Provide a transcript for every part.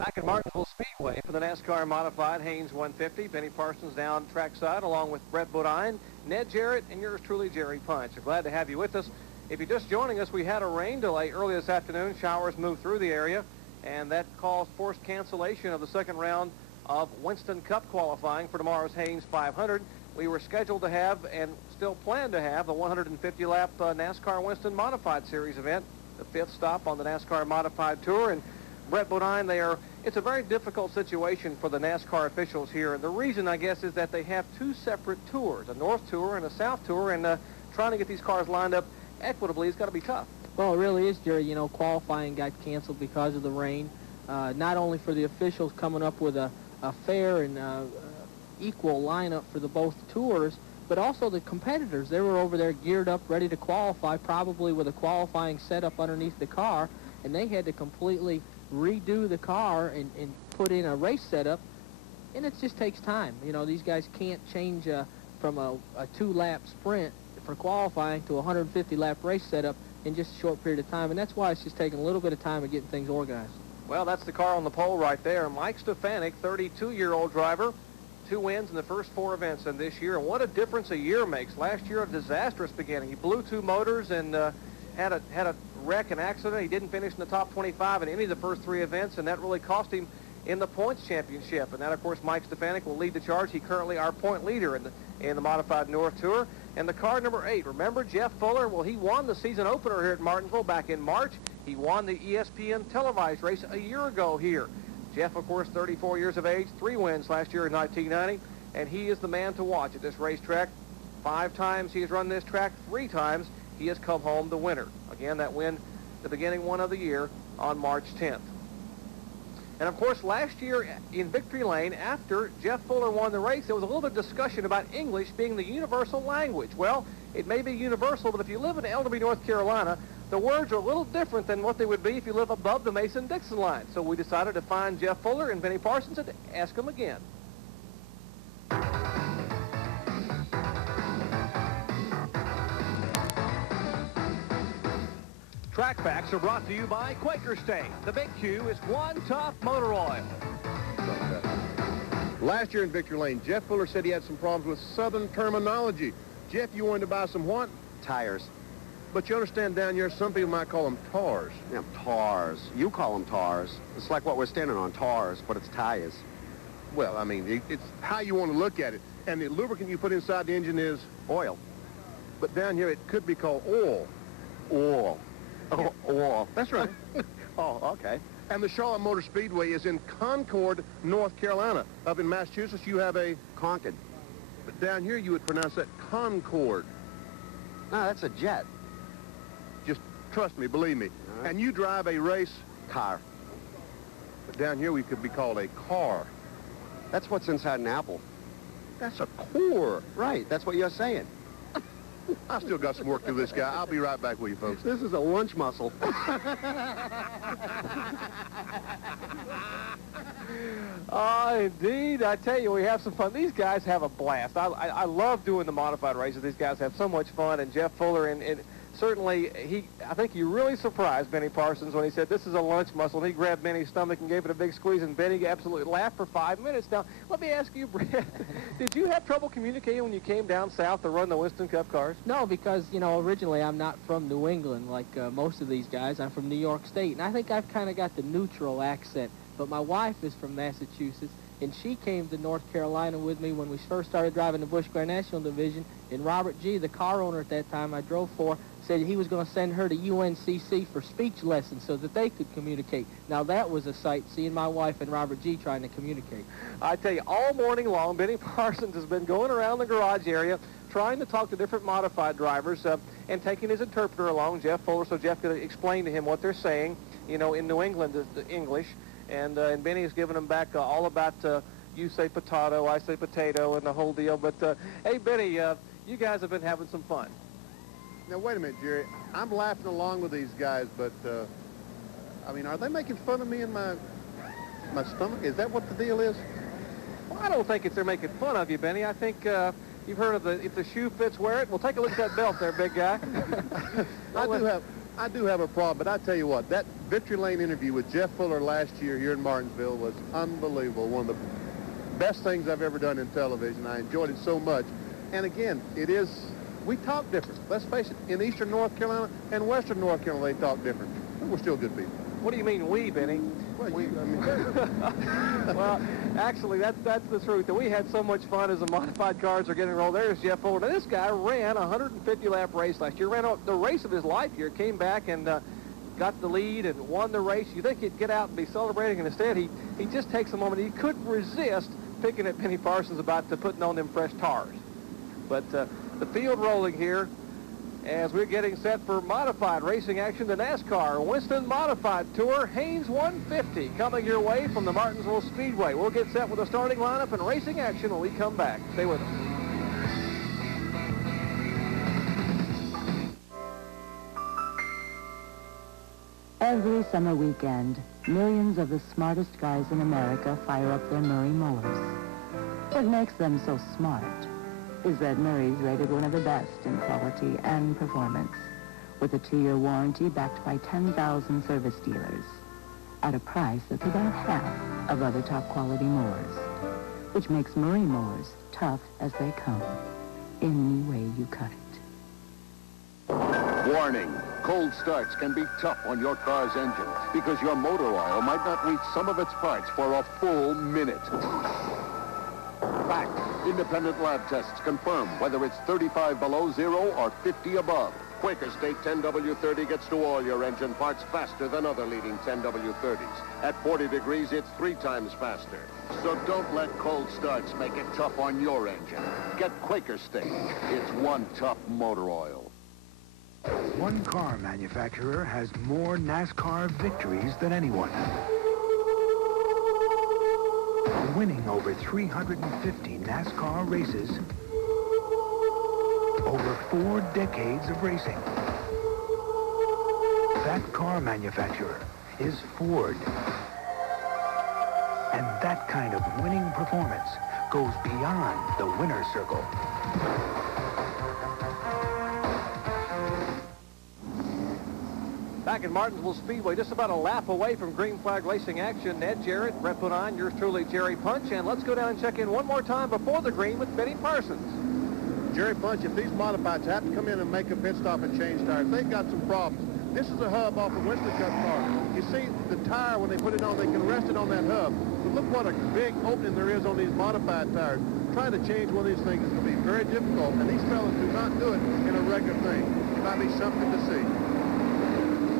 Back at Martinsville Speedway for the NASCAR Modified Haynes 150. Benny Parsons down trackside along with Brett Bodine, Ned Jarrett, and yours truly, Jerry Punch. We're glad to have you with us. If you're just joining us, we had a rain delay early this afternoon. Showers moved through the area, and that caused forced cancellation of the second round of Winston Cup qualifying for tomorrow's Haynes 500. We were scheduled to have and still plan to have the 150-lap NASCAR Winston Modified Series event, the fifth stop on the NASCAR Modified Tour. And Brett Bodine, it's a very difficult situation for the NASCAR officials here. And the reason, I guess, is that they have two separate tours, a North Tour and a South Tour, and trying to get these cars lined up equitably has got to be tough. Well, it really is, Jerry. You know, qualifying got canceled because of the rain. Not only for the officials coming up with a fair and equal lineup for the both tours, but also the competitors. They were over there geared up, ready to qualify, probably with a qualifying setup underneath the car, and they had to completely redo the car and put in a race setup, and it just takes time. You know, these guys can't change from a two-lap sprint for qualifying to a 150-lap race setup in just a short period of time, and that's why it's just taking a little bit of time of getting things organized. Well, that's the car on the pole right there. Mike Stefanik, 32-year-old driver, 2 wins in the first 4 events in this year, and what a difference a year makes. Last year, a disastrous beginning. He blew 2 motors and had a wreck and accident. He didn't finish in the top 25 in any of the first 3 events, and that really cost him in the points championship. And that, of course, Mike Stefanik will lead the charge. He's currently our point leader in the Modified North Tour. And the car number 8, remember Jeff Fuller? Well, he won the season opener here at Martinsville back in March. He won the ESPN televised race a year ago here. Jeff, of course, 34 years of age, 3 wins last year in 1990, and he is the man to watch at this racetrack. 5 times he has run this track, 3 times he has come home the winner. Again, that win, the beginning one of the year on March 10th. And, of course, last year in Victory Lane, after Jeff Fuller won the race, there was a little bit of discussion about English being the universal language. Well, it may be universal, but if you live in Elderby, North Carolina, the words are a little different than what they would be if you live above the Mason-Dixon line. So we decided to find Jeff Fuller and Benny Parsons and ask them again. Track facts are brought to you by Quaker State. The Big Q is one tough motor oil. Last year in Victory Lane, Jeff Fuller said he had some problems with Southern terminology. Jeff, you wanted to buy some what? Tires. But you understand down here, some people might call them tars. Yeah, tars. You call them tars. It's like what we're standing on, tars, but it's tires. Well, I mean, it's how you want to look at it. And the lubricant you put inside the engine is? Oil. But down here, it could be called oil. Oil. Oh, oil. That's right. Oh, okay. And the Charlotte Motor Speedway is in Concord, North Carolina. Up in Massachusetts, you have a? Concord. But down here, you would pronounce that Concord. No, that's a jet. Just trust me, believe me. Right. And you drive a race Car. But down here, we could be called a car. That's what's inside an apple. That's a core. Right, that's what you're saying. I still got some work to do this guy. I'll be right back with you, folks. This is a lunch muscle. Indeed. I tell you, we have some fun. These guys have a blast. I love doing the modified races. These guys have so much fun. And Jeff Fuller, and certainly, I think he really surprised Benny Parsons when he said, this is a lunch muscle. And he grabbed Benny's stomach and gave it a big squeeze, and Benny absolutely laughed for 5 minutes. Now, let me ask you, Brett, did you have trouble communicating when you came down south to run the Winston Cup cars? No, because, you know, originally I'm not from New England like most of these guys. I'm from New York State, and I think I've kind of got the neutral accent. But my wife is from Massachusetts, and she came to North Carolina with me when we first started driving the Busch Grand National Division. And Robert G., the car owner at that time I drove for, said he was going to send her to UNCC for speech lessons so that they could communicate. Now, that was a sight, seeing my wife and Robert G. trying to communicate. I tell you, all morning long, Benny Parsons has been going around the garage area trying to talk to different modified drivers and taking his interpreter along, Jeff Fuller, so Jeff could explain to him what they're saying, you know, in New England, the English. And Benny's giving them back all about you say potato, I say potato, and the whole deal. But, hey, Benny, you guys have been having some fun. Now, wait a minute, Jerry. I'm laughing along with these guys, but, I mean, are they making fun of me and my stomach? Is that what the deal is? Well, I don't think they're making fun of you, Benny. I think you've heard of if the shoe fits, wear it. Well, take a look at that belt there, big guy. I do have I do have a problem, but I tell you what, that Victory Lane interview with Jeff Fuller last year here in Martinsville was unbelievable. One of the best things I've ever done in television. I enjoyed it so much. And again, we talk different. Let's face it, in eastern North Carolina and western North Carolina, they talk different. But we're still good people. What do you mean we, Benny? Well, Well, actually, that's the truth. And we had so much fun as the modified cars are getting rolled. There's Jeff Fuller. Now, this guy ran a 150-lap race last year, ran the race of his life here, came back and got the lead and won the race. You think he'd get out and be celebrating, and instead he just takes a moment. He couldn't resist picking at Benny Parsons about putting on them fresh tires. But the field rolling here as we're getting set for modified racing action, the NASCAR Winston Modified Tour Haynes 150 coming your way from the Martinsville Speedway. We'll get set with the starting lineup and racing action when we come back. Stay with us. Every summer weekend, millions of the smartest guys in America fire up their Murray mowers. What makes them so smart is that Murray's rated one of the best in quality and performance, with a 2-year warranty backed by 10,000 service dealers, at a price that's about half of other top quality mowers, which makes Murray mowers tough as they come, any way you cut it. Warning, cold starts can be tough on your car's engine because your motor oil might not reach some of its parts for a full minute. Fact. Independent lab tests confirm whether it's 35 below zero or 50 above. Quaker State 10W30 gets to all your engine parts faster than other leading 10W30s. At 40 degrees, it's 3 times faster. So don't let cold starts make it tough on your engine. Get Quaker State. It's one tough motor oil. One car manufacturer has more NASCAR victories than anyone. Winning over 350 NASCAR races, over 4 decades of racing. That car manufacturer is Ford. And that kind of winning performance goes beyond the winner's circle. Back in Martinsville Speedway, just about a lap away from green flag racing action. Ned Jarrett, Brett Bonine, yours truly, Jerry Punch. And let's go down and check in one more time before the green with Benny Parsons. Jerry Punch, if these modifieds have to come in and make a pit stop and change tires, they've got some problems. This is a hub off of Winston Cup car. You see the tire, when they put it on, they can rest it on that hub. But look what a big opening there is on these modified tires. Trying to change one of these things is going to be very difficult, and these fellas do not do it in a regular thing. It might be something to see.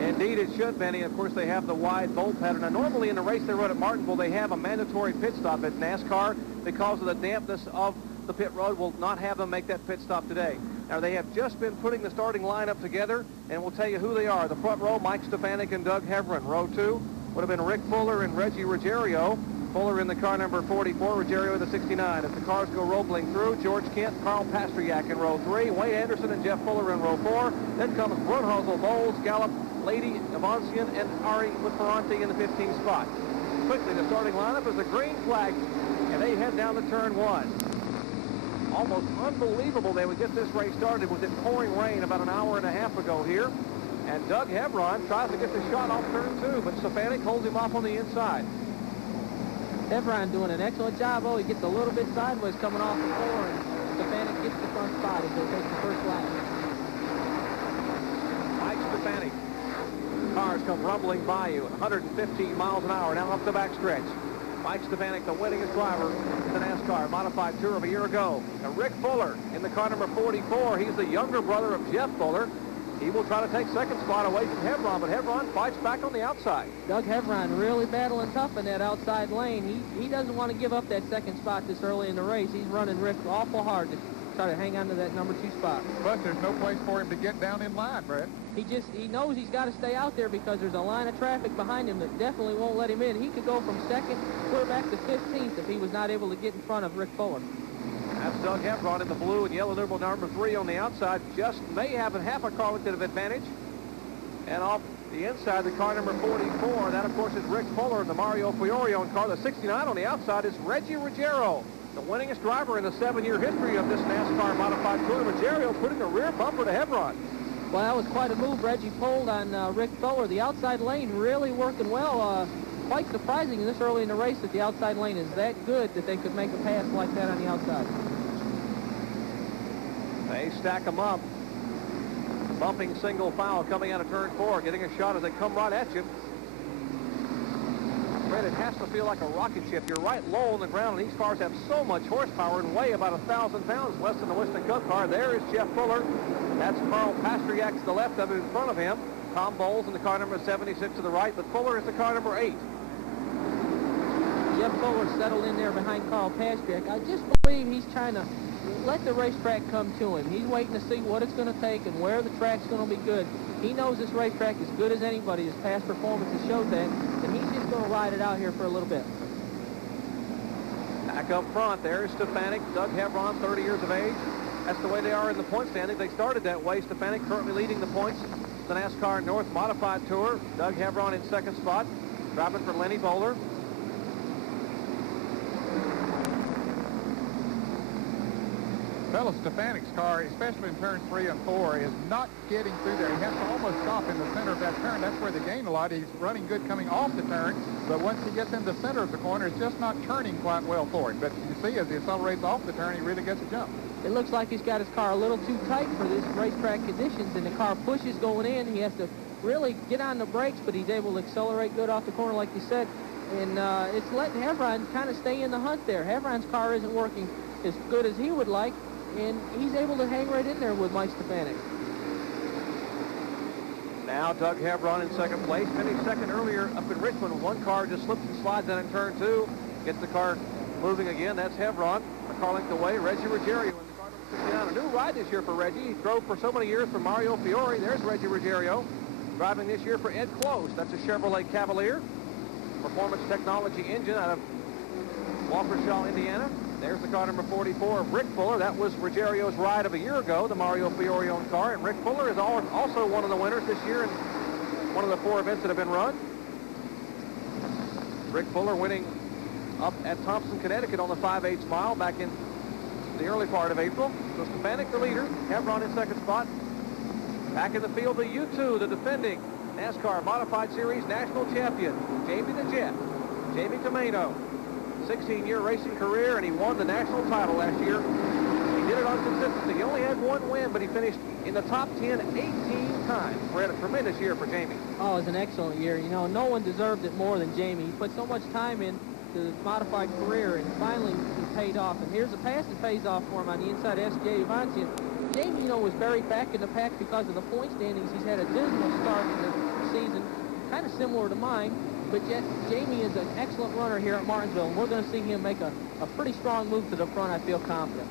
Indeed, it should, Benny. Of course, they have the wide bolt pattern. Now, normally in the race they run at Martinsville, they have a mandatory pit stop. At NASCAR, because of the dampness of the pit road, will not have them make that pit stop today. Now, they have just been putting the starting lineup together, and we'll tell you who they are. The front row, Mike Stefanik and Doug Heverin. Row 2 would have been Rick Fuller and Reggie Ruggiero. Fuller in the car number 44, Ruggiero in the 69. As the cars go rolling through, George Kent, Carl Pasteryak in row 3, Wade Anderson and Jeff Fuller in row 4. Then comes Brunhosel, Bowles, Gallup, Lady, Avancian, and Ari Ferranti in the 15th spot. Quickly, the starting lineup is the green flag, and they head down to turn 1. Almost unbelievable they would get this race started with it pouring rain about an hour and a half ago here. And Doug Heverin tries to get the shot off turn 2, but Stefanik holds him off on the inside. Heverin doing an excellent job. Oh, he gets a little bit sideways coming off the floor, and Stefanik gets the front spot as they take the first lap. Mike Stefanik. Cars come rumbling by you, 115 miles an hour now up the backstretch. Mike Stefanik, the winningest driver in the NASCAR Modified Tour of a year ago. And Rick Fuller in the car number 44. He's the younger brother of Jeff Fuller. He will try to take second spot away from Heverin, but Heverin fights back on the outside. Doug Heverin really battling tough in that outside lane. He doesn't want to give up that second spot this early in the race. He's running Rick awful hard to try to hang on to that number 2 spot. But there's no place for him to get down in line, Brett. He knows he's got to stay out there because there's a line of traffic behind him that definitely won't let him in. He could go from second clear back to 15th if he was not able to get in front of Rick Fuller. That's Doug Heverin in the blue and yellow numeral number 3 on the outside. Just may have a half a car length of advantage. And off the inside, the car number 44. That, of course, is Rick Fuller in the Mario Fiorione car. The 69 on the outside is Reggie Ruggiero, the winningest driver in the 7-year history of this NASCAR Modified Tour. Ruggiero putting a rear bumper to Heverin. Well, that was quite a move Reggie pulled on Rick Fuller. The outside lane really working well. Quite surprising this early in the race that the outside lane is that good that they could make a pass like that on the outside. They stack them up. Bumping single foul coming out of turn 4, getting a shot as they come right at you. Fred, it has to feel like a rocket ship. You're right low on the ground, and these cars have so much horsepower and weigh about 1,000 pounds less than the Winston Cup car. There is Jeff Fuller. That's Carl Pasteryak to the left of him, in front of him. Tom Bowles in the car number 76 to the right, but Fuller is the car number 8. Jeff Fuller settled in there behind Carl Pasteryak. I just believe he's trying to let the racetrack come to him. He's waiting to see what it's going to take and where the track's going to be good. He knows this racetrack is good as anybody. His past performances showed that, and he's just going to ride it out here for a little bit. Back up front, there's Stefanik, Doug Hebron, 30 years of age. That's the way they are in the point standing. They started that way. Stefanik currently leading the points. The NASCAR North Modified Tour. Doug Hebron in second spot, driving for Lenny Bowler. Fellas, Stefanik's car, especially in turns 3 and 4, is not getting through there. He has to almost stop in the center of that turn. That's where they gain a lot. He's running good coming off the turn, but once he gets in the center of the corner, it's just not turning quite well for him. But you see, as he accelerates off the turn, he really gets a jump. It looks like he's got his car a little too tight for this racetrack conditions, and the car pushes going in. He has to really get on the brakes, but he's able to accelerate good off the corner, like you said. And it's letting Hebron kind of stay in the hunt there. Hebron's car isn't working as good as he would like, and he's able to hang right in there with Mike Stefanik. Now Doug Hebron in second place. Finished second earlier up in Richmond. One car just slips and slides down in turn 2. Gets the car moving again. That's Hebron. A car length away. Reggie Ruggiero in the car number 69. A new ride this year for Reggie. He drove for so many years for Mario Fiore. There's Reggie Ruggiero. Driving this year for Ed Close. That's a Chevrolet Cavalier. Performance Technology engine out of Waukesha, Indiana. There's the car number 44 of Rick Fuller. That was Ruggiero's ride of a year ago, the Mario Fiore-owned car. And Rick Fuller is also one of the winners this year in one of the 4 events that have been run. Rick Fuller winning up at Thompson, Connecticut on the 5/8 mile back in the early part of April. So Stefanik the leader, Hebron in second spot. Back in the field, the U2, the defending NASCAR Modified Series national champion, Jamie the Jet, Jamie Camino. 16-year racing career, and he won the national title last year. He did it on consistency. He only had 1 win, but he finished in the top 10 18 times. We had a tremendous year for Jamie. Oh, it was an excellent year. You know, no one deserved it more than Jamie. He put so much time into his modified career, and finally it paid off. And here's a pass that pays off for him on the inside, S.J. Ivancian. Jamie, you know, was buried back in the pack because of the point standings. He's had a dismal start to the season, kind of similar to mine. But yet, Jamie is an excellent runner here at Martinsville, and we're going to see him make a pretty strong move to the front, I feel confident.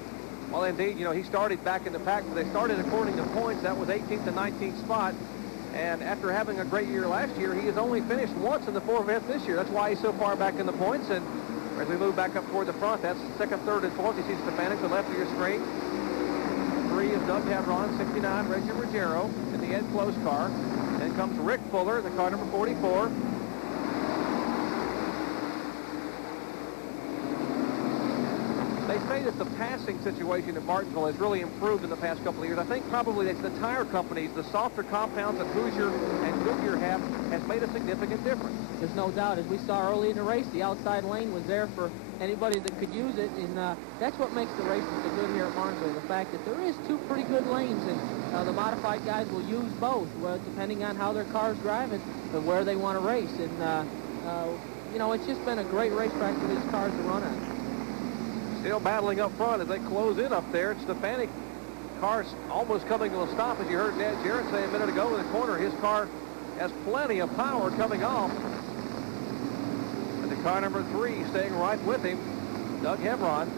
Well, indeed, you know, he started back in the pack. They started according to points. That was 18th and 19th spot. And after having a great year last year, he has only finished once in the 4 events this year. That's why he's so far back in the points. And as we move back up toward the front, that's second, third, and fourth. You see Stefanik to the left of your screen. 3 is Doug Hebron, 69, Reggie Ruggiero in the Ed Close car. Then comes Rick Fuller, the car number 44. They say that the passing situation at Martinsville has really improved in the past couple of years. I think probably it's the tire companies, the softer compounds that Hoosier and Goodyear have, has made a significant difference. There's no doubt. As we saw early in the race, the outside lane was there for anybody that could use it, and that's what makes the races so good here at Martinsville, the fact that there is 2 pretty good lanes, and the modified guys will use both, depending on how their car's driving and where they want to race. And, you know, it's just been a great racetrack for these cars to run on. Still battling up front as they close in up there. Stefanik car's almost coming to a stop, as you heard Dad Jarrett say a minute ago in the corner. His car has plenty of power coming off. And the car number 3 staying right with him, Doug Hebron.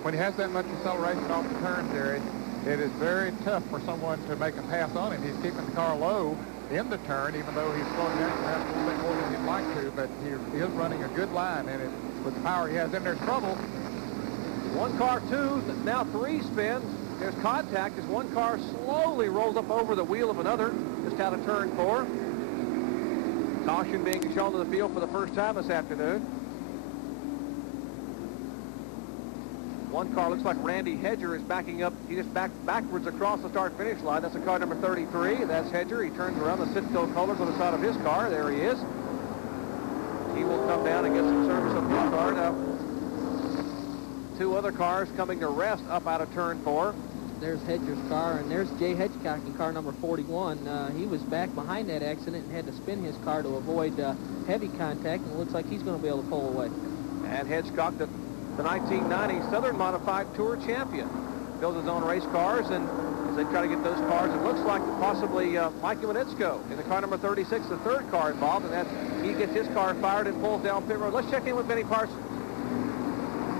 When he has that much acceleration off the turn, Jerry, it is very tough for someone to make a pass on him. He's keeping the car low in the turn, even though he's slowing down perhaps a little bit more than he'd like to, but he is running a good line, and with the power he has in there's trouble. 1 car 2, now 3 spins. There's contact as 1 car slowly rolls up over the wheel of another just out of turn 4. Caution being shown to the field for the first time this afternoon. One car looks like Randy Hedger is backing up. He just backed backwards across the start-finish line. That's a car number 33. That's Hedger. He turns around the Citgo colors on the side of his car. There he is. He will come down and get some service of his car. Now, two other cars coming to rest up out of turn 4. There's Hedger's car, and there's Jay Hedgecock in car number 41. He was back behind that accident and had to spin his car to avoid heavy contact, and it looks like he's going to be able to pull away. And Hedgecock, the 1990 Southern Modified Tour champion, builds his own race cars, and as they try to get those cars, it looks like possibly Mikey Winitsko in the car number 36, the third car involved, and that he gets his car fired and pulls down pit road. Let's check in with Benny Parsons.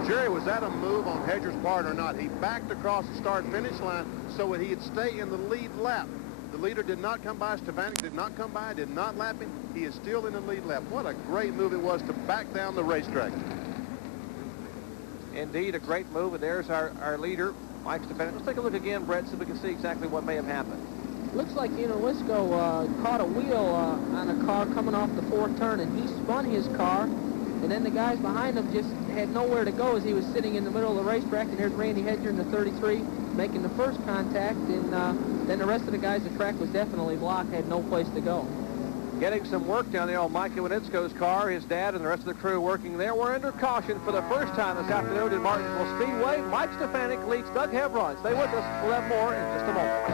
Jerry, was that a move on Hedger's part or not? He backed across the start-finish line so that he'd stay in the lead lap. The leader did not come by. Stefanik did not come by, did not lap him. He is still in the lead lap. What a great move it was to back down the racetrack. Indeed, a great move, and there's our leader, Mike Stefanik. Let's take a look again, Brett, so we can see exactly what may have happened. Looks like, Winitsko caught a wheel on a car coming off the fourth turn, and he spun his car, and then the guys behind him just had nowhere to go as he was sitting in the middle of the racetrack, and there's Randy Hedger in the 33 making the first contact, and then the rest of the guys, the track was definitely blocked, had no place to go. Getting some work down there on Mikey Winitsko's car, his dad and the rest of the crew working there. We're under caution for the first time this afternoon in Martinsville Speedway. Mike Stefanik leads Doug Hebron. Stay with us. We'll have more in just a moment.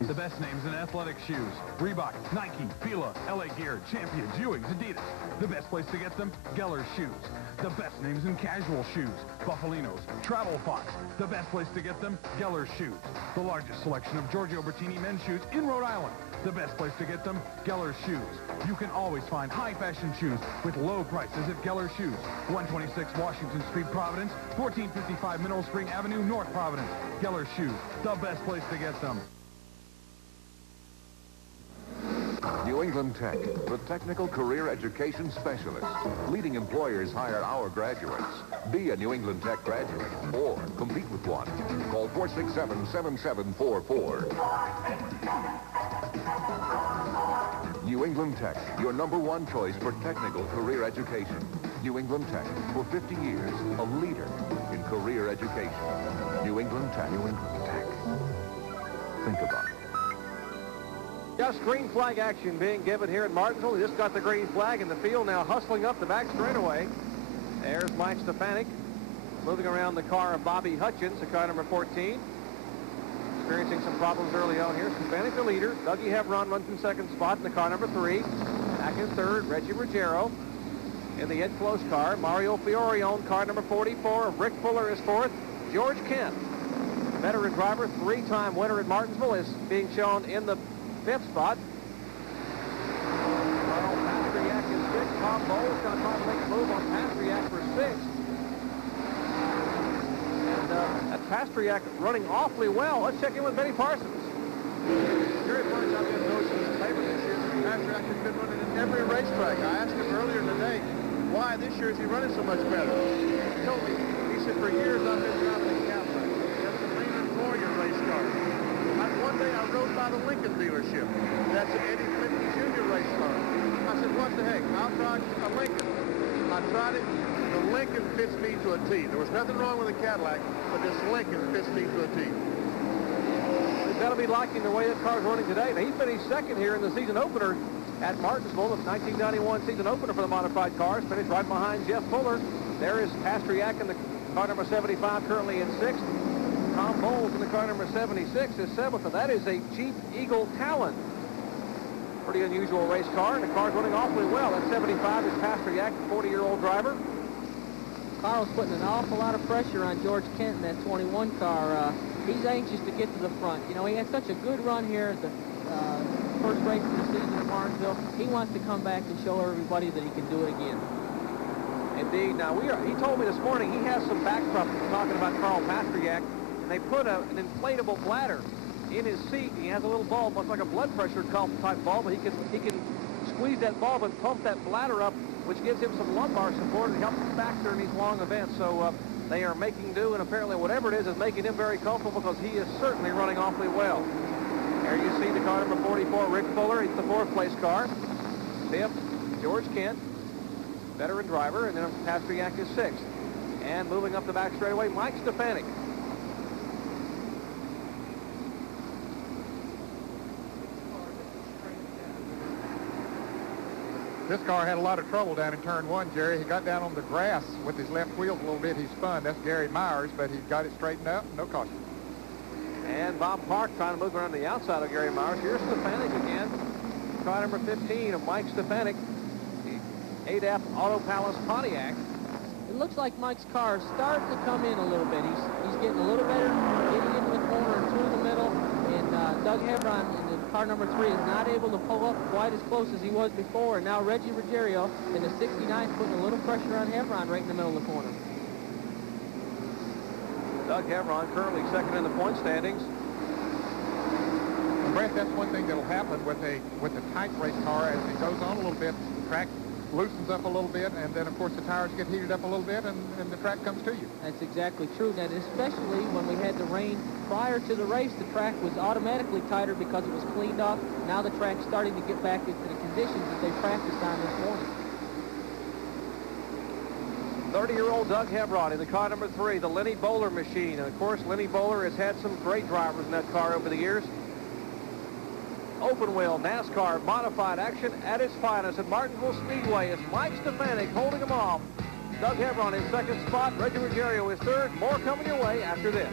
The best names in athletic shoes: Reebok, Nike, Fila, LA Gear, Champion, Ewings, Adidas. The best place to get them? Geller's Shoes. The best names in casual shoes: Buffalinos, Travel Fox. The best place to get them? Geller's Shoes. The largest selection of Giorgio Bertini men's shoes in Rhode Island. The best place to get them? Geller's Shoes. You can always find high fashion shoes with low prices at Geller's Shoes. 126 Washington Street, Providence. 1455 Mineral Spring Avenue, North Providence. Geller's Shoes. The best place to get them. New England Tech, the technical career education specialist. Leading employers hire our graduates. Be a New England Tech graduate or compete with one. Call 467-7744. New England Tech, your #1 choice for technical career education. New England Tech, for 50 years, a leader in career education. New England Tech. New England Tech. Think about it. Just green flag action being given here in Martinsville. He just got the green flag in the field, now hustling up the back straightaway. There's Mike Stefanik moving around the car of Bobby Hutchins, the car number 14. Experiencing some problems early on here. Stefanik the leader. Dougie Hebron runs in second spot in the car number 3. Back in third, Reggie Ruggiero. In the Ed Close car, Mario Fiore on car number 44. Rick Fuller is fourth. George Kent, veteran driver, 3-time winner at Martinsville, is being shown in the 5th spot. Carl Pastriak is 6th. Tom Bowles going to try to make a move on Pastriak for 6th. And that's Pastriak running awfully well. Let's check in with Benny Parsons. Jerry Burns, I've been noticing his favor this year. Pastriak has been running in every racetrack. I asked him earlier today, why this year is he running so much better? He told me, he said, for years I've been driving in Cadillac. That's the Raymond Warrior race car. One day I rode by the Lincoln dealership. That's an Eddie Flippy Jr. race car. I said, what the heck? I'll try a Lincoln. I tried it. The Lincoln fits me to a T. There was nothing wrong with the Cadillac, but this Lincoln fits me to a T. He's got to be liking the way that car's running today. Now, he finished second here in the season opener at Martinsville, the 1991 season opener for the modified cars. Finished right behind Jeff Fuller. There is Pastriak in the car number 75, currently in 6th. Tom Bowles in the car number 76 is 7th, and that is a Jeep Eagle Talon. Pretty unusual race car, and the car's running awfully well. That 75 is Pastriak, the 40-year-old driver. Carl's putting an awful lot of pressure on George Kent in that 21 car. He's anxious to get to the front. You know, he had such a good run here at the first race of the season in Martinsville. He wants to come back and show everybody that he can do it again. Indeed. Now, he told me this morning he has some back problems talking about Carl Pastriak. And they put an inflatable bladder in his seat. He has a little bulb, much like a blood pressure cuff type bulb, but he can squeeze that bulb and pump that bladder up, which gives him some lumbar support and helps him back during these long events. So they are making do, and apparently whatever it is making him very comfortable because he is certainly running awfully well. There you see the car number 44, Rick Fuller. It's the 4th place car. 5th, George Kent. veteran driver, and then Pasteryak is 6th. And moving up the back straightaway, Mike Stefanik. This car had a lot of trouble down in turn 1, Jerry. He got down on the grass with his left wheels a little bit. He spun. That's Gary Myers, but he got it straightened up. No caution. And Bob Park trying to move around the outside of Gary Myers. Here's Stefanik again. Car number 15 of Mike Stefanik. The ADAP Auto Palace Pontiac. It looks like Mike's car is starting to come in a little bit. He's getting a little better, getting into the corner and through the middle. And Doug Hebron in the car number 3 is not able to pull up quite as close as he was before. And now Reggie Ruggiero in the 69 putting a little pressure on Hebron right in the middle of the corner. Doug Hebron currently 2nd in the point standings. Brett, that's one thing that'll happen with a tight race car as it goes on a little bit. The track loosens up a little bit, and then, of course, the tires get heated up a little bit, and the track comes to you. That's exactly true. And especially when we had the rain prior to the race, the track was automatically tighter because it was cleaned up. Now the track's starting to get back into the conditions that they practiced on this morning. 30-year-old Doug Hebron in the car number 3, the Lenny Bowler machine. And, of course, Lenny Bowler has had some great drivers in that car over the years. Open wheel NASCAR modified action at its finest at Martinsville Speedway. It's Mike Stefanik holding them off. Doug Hebron in 2nd spot. Reggie Ruggiero is 3rd. More coming your way after this.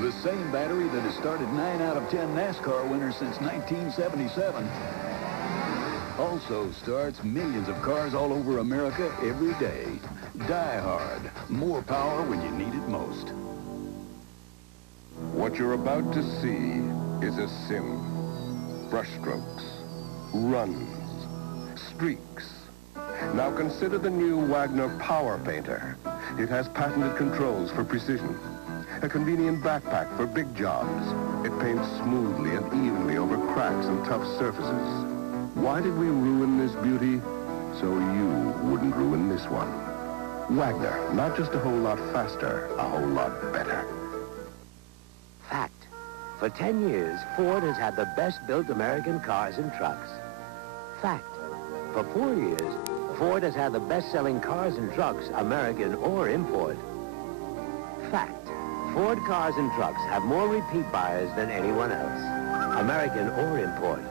The same battery that has started 9 out of 10 NASCAR winners since 1977 also starts millions of cars all over America every day. Die hard. More power when you need it most. What you're about to see is a sim. Brushstrokes, runs, streaks. Now consider the new Wagner Power Painter. It has patented controls for precision. A convenient backpack for big jobs. It paints smoothly and evenly over cracks and tough surfaces. Why did we ruin this beauty? So you wouldn't ruin this one. Wagner, not just a whole lot faster, a whole lot better. Fact. For 10 years, Ford has had the best-built American cars and trucks. Fact. For 4 years, Ford has had the best-selling cars and trucks, American or import. Fact. Ford cars and trucks have more repeat buyers than anyone else, American or import.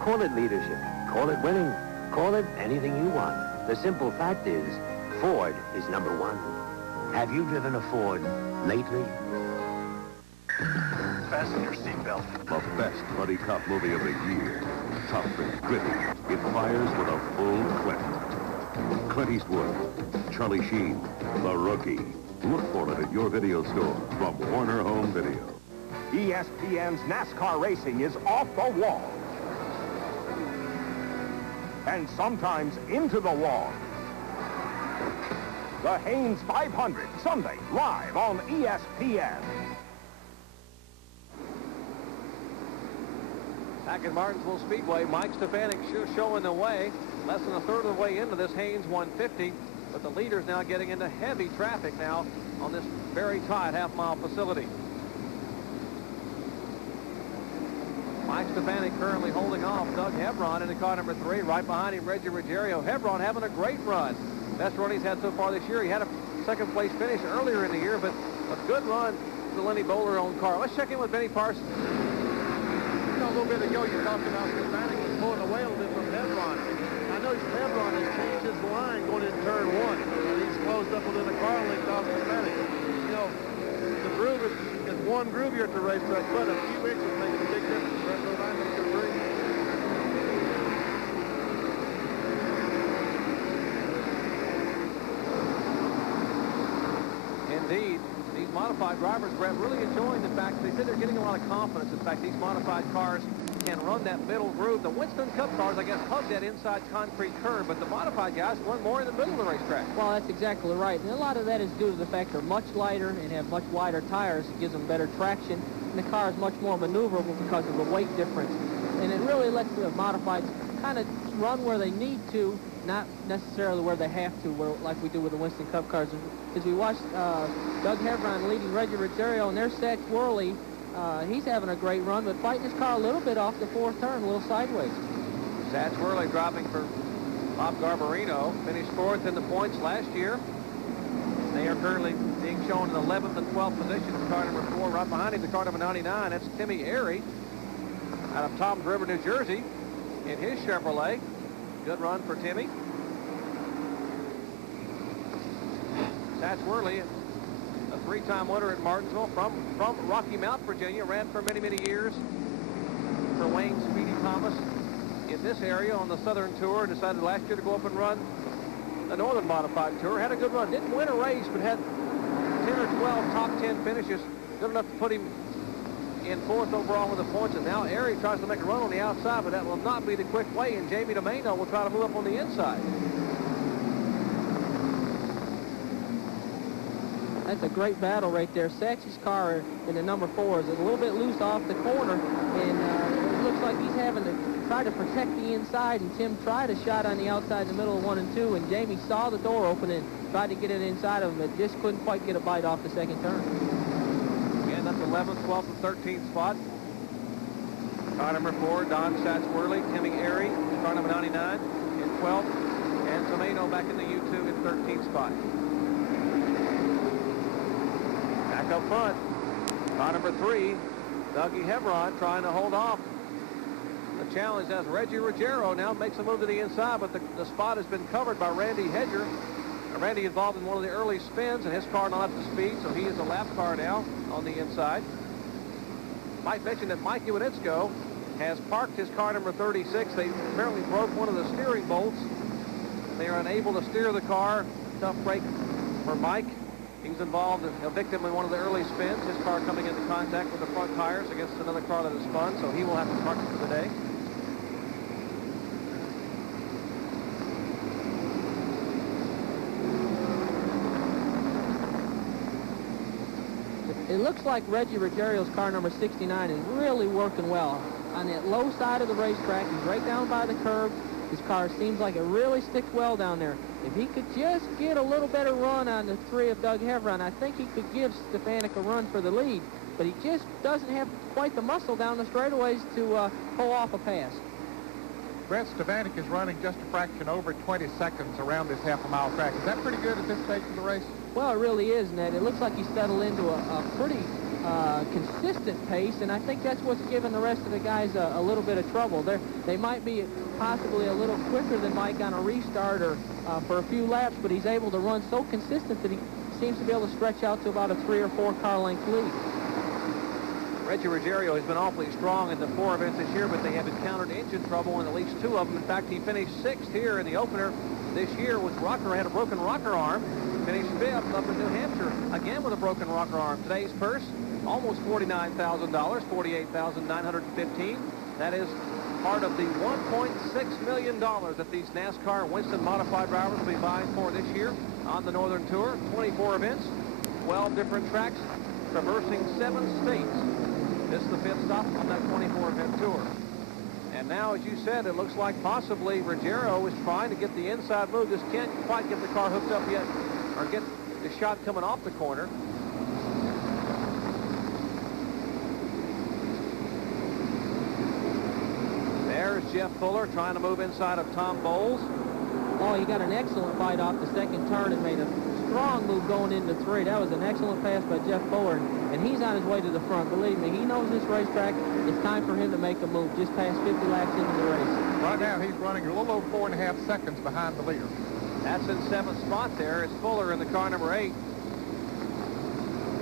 Call it leadership, call it winning, call it anything you want. The simple fact is, Ford is #1. Have you driven a Ford lately? Fasten your seatbelt. The best buddy cop movie of the year. Tough and gritty. It fires with a full clip. Clint Eastwood, Charlie Sheen, The Rookie. Look for it at your video store from Warner Home Video. ESPN's NASCAR racing is off the wall. And sometimes into the wall. The Haynes 500, Sunday, live on ESPN. Back at Martinsville Speedway, Mike Stefanik showing the way. Less than a third of the way into this Haynes 150. But the leader's now getting into heavy traffic now on this very tight half-mile facility. Mike Stefanik currently holding off Doug Hebron in the car number 3. Right behind him, Reggie Ruggiero. Hebron having a great run. Best run he's had so far this year. He had a second-place finish earlier in the year, but a good run to the Lenny Bowler-owned car. Let's check in with Benny Parsons. You know, a little bit ago you talked about Stefanik was pulling away a little bit from Hebron. I know Hebron has changed his line going into turn 1. And he's closed up within the car length off Stefanik. You know, the groove is one groove here at the racetrack, but a few inches makes a big difference. Those I think you're agree. Indeed, these modified drivers, Brett, really enjoying the fact they said they're getting a lot of confidence. In fact, these modified cars can run that middle groove. The Winston Cup cars, I guess, hug that inside concrete curve, but the modified guys run more in the middle of the racetrack. Well, that's exactly right. And a lot of that is due to the fact they're much lighter and have much wider tires. It gives them better traction, and the car is much more maneuverable because of the weight difference. And it really lets the modifieds kind of run where they need to, not necessarily where they have to, like we do with the Winston Cup cars. As we watched Doug Hebron leading Reggie Ruggiero, and there's Zach Worley He's having a great run, but fighting his car a little bit off the fourth turn, a little sideways. Satch Worley dropping for Bob Garbarino. Finished fourth in the points last year. They are currently being shown in 11th and 12th position. Car number 4 right behind him, the car number 99. That's Timmy Airy out of Toms River, New Jersey in his Chevrolet. Good run for Timmy. Satch Worley, a 3-time winner at Martinsville from Rocky Mount, Virginia. Ran for many, many years for Wayne Speedy Thomas in this area on the Southern Tour. Decided last year to go up and run the Northern Modified Tour. Had a good run. Didn't win a race, but had 10 or 12 top 10 finishes. Good enough to put him in 4th overall with the points. And now Airy tries to make a run on the outside, but that will not be the quick way. And Jamie DeMano will try to move up on the inside. That's a great battle right there. Satch's car in the number 4 is a little bit loose off the corner, and it looks like he's having to try to protect the inside, and Tim tried a shot on the outside in the middle of 1 and 2, and Jamie saw the door open and tried to get it inside of him, but just couldn't quite get a bite off the second turn. Again, that's 11th, 12th, and 13th spot. Car number 4, Don Satch Worley, Timmy Airy, car number 99 in 12th, and Tomaino back in the U2 in 13th spot. Back up front, car number 3, Dougie Hebron trying to hold off. The challenge as Reggie Ruggiero now makes a move to the inside, but the spot has been covered by Randy Hedger. Randy involved in one of the early spins, and his car not up to speed, so he is a lap car now on the inside. Mike mentioned that Mike Iwanitzko has parked his car number 36. They apparently broke one of the steering bolts. They are unable to steer the car. Tough break for Mike. He's involved, a victim in one of the early spins. His car coming into contact with the front tires against another car that has spun, so he will have to park it for the day. It looks like Reggie Ruggiero's car number 69 is really working well. On that low side of the racetrack, he's right down by the curb. His car seems like it really sticks well down there. If he could just get a little better run on the 3 of Doug Hebron, I think he could give Stefanik a run for the lead. But he just doesn't have quite the muscle down the straightaways to pull off a pass. Brett Stefanik is running just a fraction over 20 seconds around this half-a-mile track. Is that pretty good at this stage of the race? Well, it really is, Ned. It looks like he's settled into a pretty consistent pace, and I think that's what's giving the rest of the guys a little bit of trouble. They might be possibly a little quicker than Mike on a restart or for a few laps, but he's able to run so consistent that he seems to be able to stretch out to about a 3 or 4 car length lead. Reggie Ruggiero has been awfully strong in the 4 events this year, but they have encountered engine trouble in at least 2 of them. In fact, he finished 6th here in the opener this year with had a broken rocker arm. Finished 5th up in New Hampshire, again with a broken rocker arm. Today's purse, almost $49,000, $48,915. That is part of the $1.6 million that these NASCAR Winston modified drivers will be vying for this year on the Northern Tour. 24 events, 12 different tracks, traversing 7 states. This is the 5th stop on that 24-event tour. And now, as you said, it looks like possibly Ruggiero is trying to get the inside move. Just can't quite get the car hooked up yet or get the shot coming off the corner. There's Jeff Fuller trying to move inside of Tom Bowles. Oh, he got an excellent bite off the second turn and made a strong move going into 3. That was an excellent pass by Jeff Fuller, and he's on his way to the front. Believe me, he knows this racetrack. It's time for him to make a move just past 50 laps into the race. Right now, he's running a little over 4.5 seconds behind the leader. That's in 7th spot there. It's Fuller in the car number 8.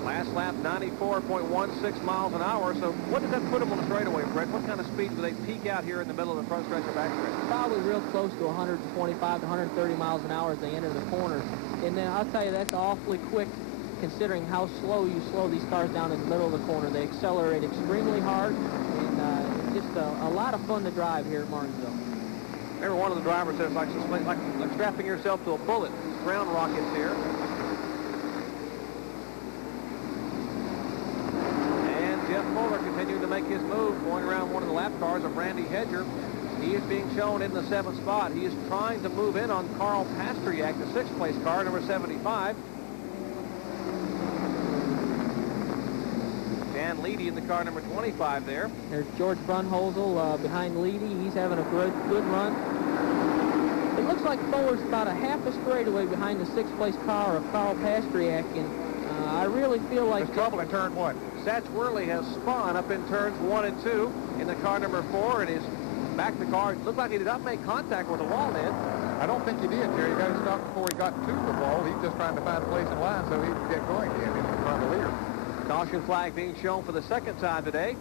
Last lap, 94.16 miles an hour. So what does that put him on the straightaway, Brett? What kind of speed do they peak out here in the middle of the front stretch or back stretch? Probably real close to 125 to 130 miles an hour as they enter the corners. And then I'll tell you, that's awfully quick considering how slow you slow these cars down in the middle of the corner. They accelerate extremely hard, and just a lot of fun to drive here at Martinsville. Every one of the drivers says like strapping yourself to a bullet. Ground rockets here. Jeff Fuller continuing to make his move, going around one of the lap cars of Randy Hedger. He is being shown in the 7th spot. He is trying to move in on Carl Pasteryak, the 6th place car, number 75. Dan Leedy in the car number 25 there. There's George Brunhosel behind Leedy. He's having a good run. It looks like Fuller's about a half a straightaway behind the sixth-place car of Carl Pastriak, and I really feel like... There's trouble in turn 1. Satch Worley has spun up in turns 1 and 2 in the car number 4, and is back the car. It looked like he did not make contact with the wall, Ned. I don't think he did, Jerry. He got to stop before he got to the wall. He's just trying to find a place in line so he can get going again in front of the leader. Caution flag being shown for the second time today.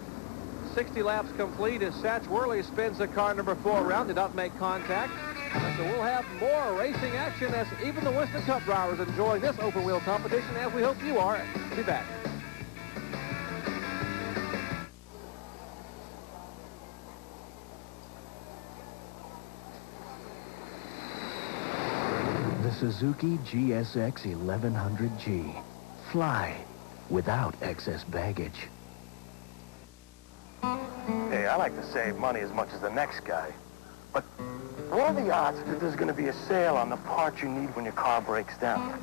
60 laps complete as Satch Worley spins the car number 4 around, did not make contact. So we'll have more racing action as even the Winston Cup drivers enjoying this open wheel competition, as we hope you are. We'll be back. The Suzuki GSX 1100G. Fly without excess baggage. Hey, I like to save money as much as the next guy. But what are the odds that there's going to be a sale on the parts you need when your car breaks down?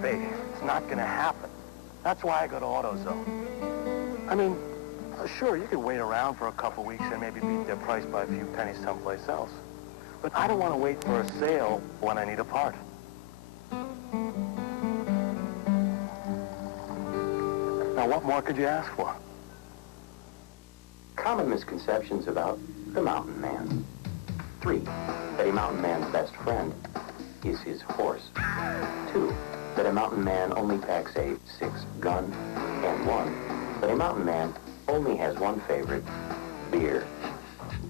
Hey, it's not going to happen. That's why I go to AutoZone. I mean, sure, you could wait around for a couple weeks and maybe beat their price by a few pennies someplace else. But I don't want to wait for a sale when I need a part. Now, what more could you ask for? Common misconceptions about the mountain man. 3, that a mountain man's best friend is his horse. 2, that a mountain man only packs a 6-gun. And 1, that a mountain man only has one favorite, beer.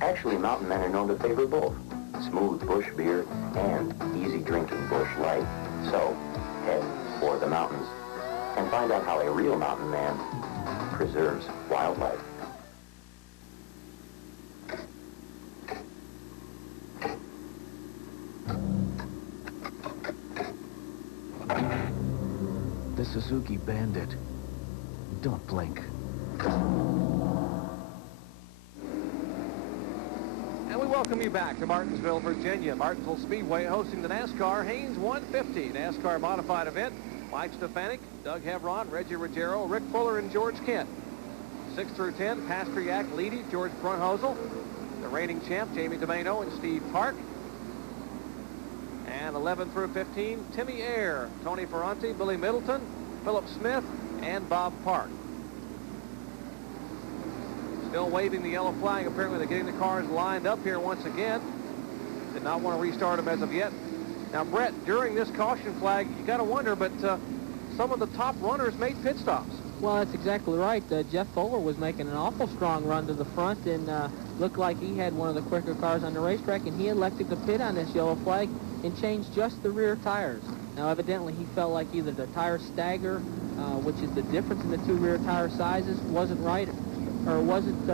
Actually, mountain men are known to favor both smooth bush beer and easy drinking bush light. So, head for the mountains and find out how a real mountain man preserves wildlife. The Suzuki Bandit. Don't blink. And we welcome you back to Martinsville, Virginia. Martinsville Speedway hosting the NASCAR Haynes 150 NASCAR modified event. Mike Stefanik, Doug Hevron, Reggie Ruggiero, Rick Fuller, and George Kent. 6 through 10, Pastriak, Leedy, George Brunhosel. The reigning champ, Jamie DeMano and Steve Park. And 11 through 15, Timmy Ayer, Tony Ferranti, Billy Middleton, Philip Smith, and Bob Park. Still waving the yellow flag. Apparently they're getting the cars lined up here once again. Did not want to restart them as of yet. Now, Brett, during this caution flag, you got to wonder, but some of the top runners made pit stops. Well, that's exactly right. Jeff Fuller was making an awful strong run to the front and looked like he had one of the quicker cars on the racetrack, and he elected to pit on this yellow flag and change just the rear tires. Now, evidently, he felt like either the tire stagger, which is the difference in the 2 rear tire sizes, wasn't right, or wasn't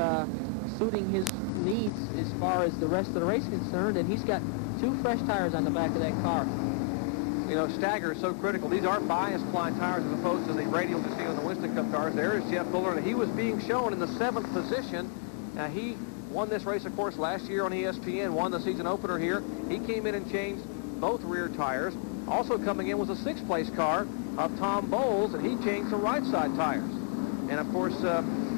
suiting his needs as far as the rest of the race is concerned, and he's got 2 fresh tires on the back of that car. You know, stagger is so critical. These aren't bias-ply tires as opposed to the radial you see on the Winston Cup cars. There is Jeff Fuller, and he was being shown in the 7th position. Now, he won this race, of course, last year on ESPN, won the season opener here. He came in and changed both rear tires. Also coming in was a 6th place car of Tom Bowles, and he changed the right side tires. And, of course,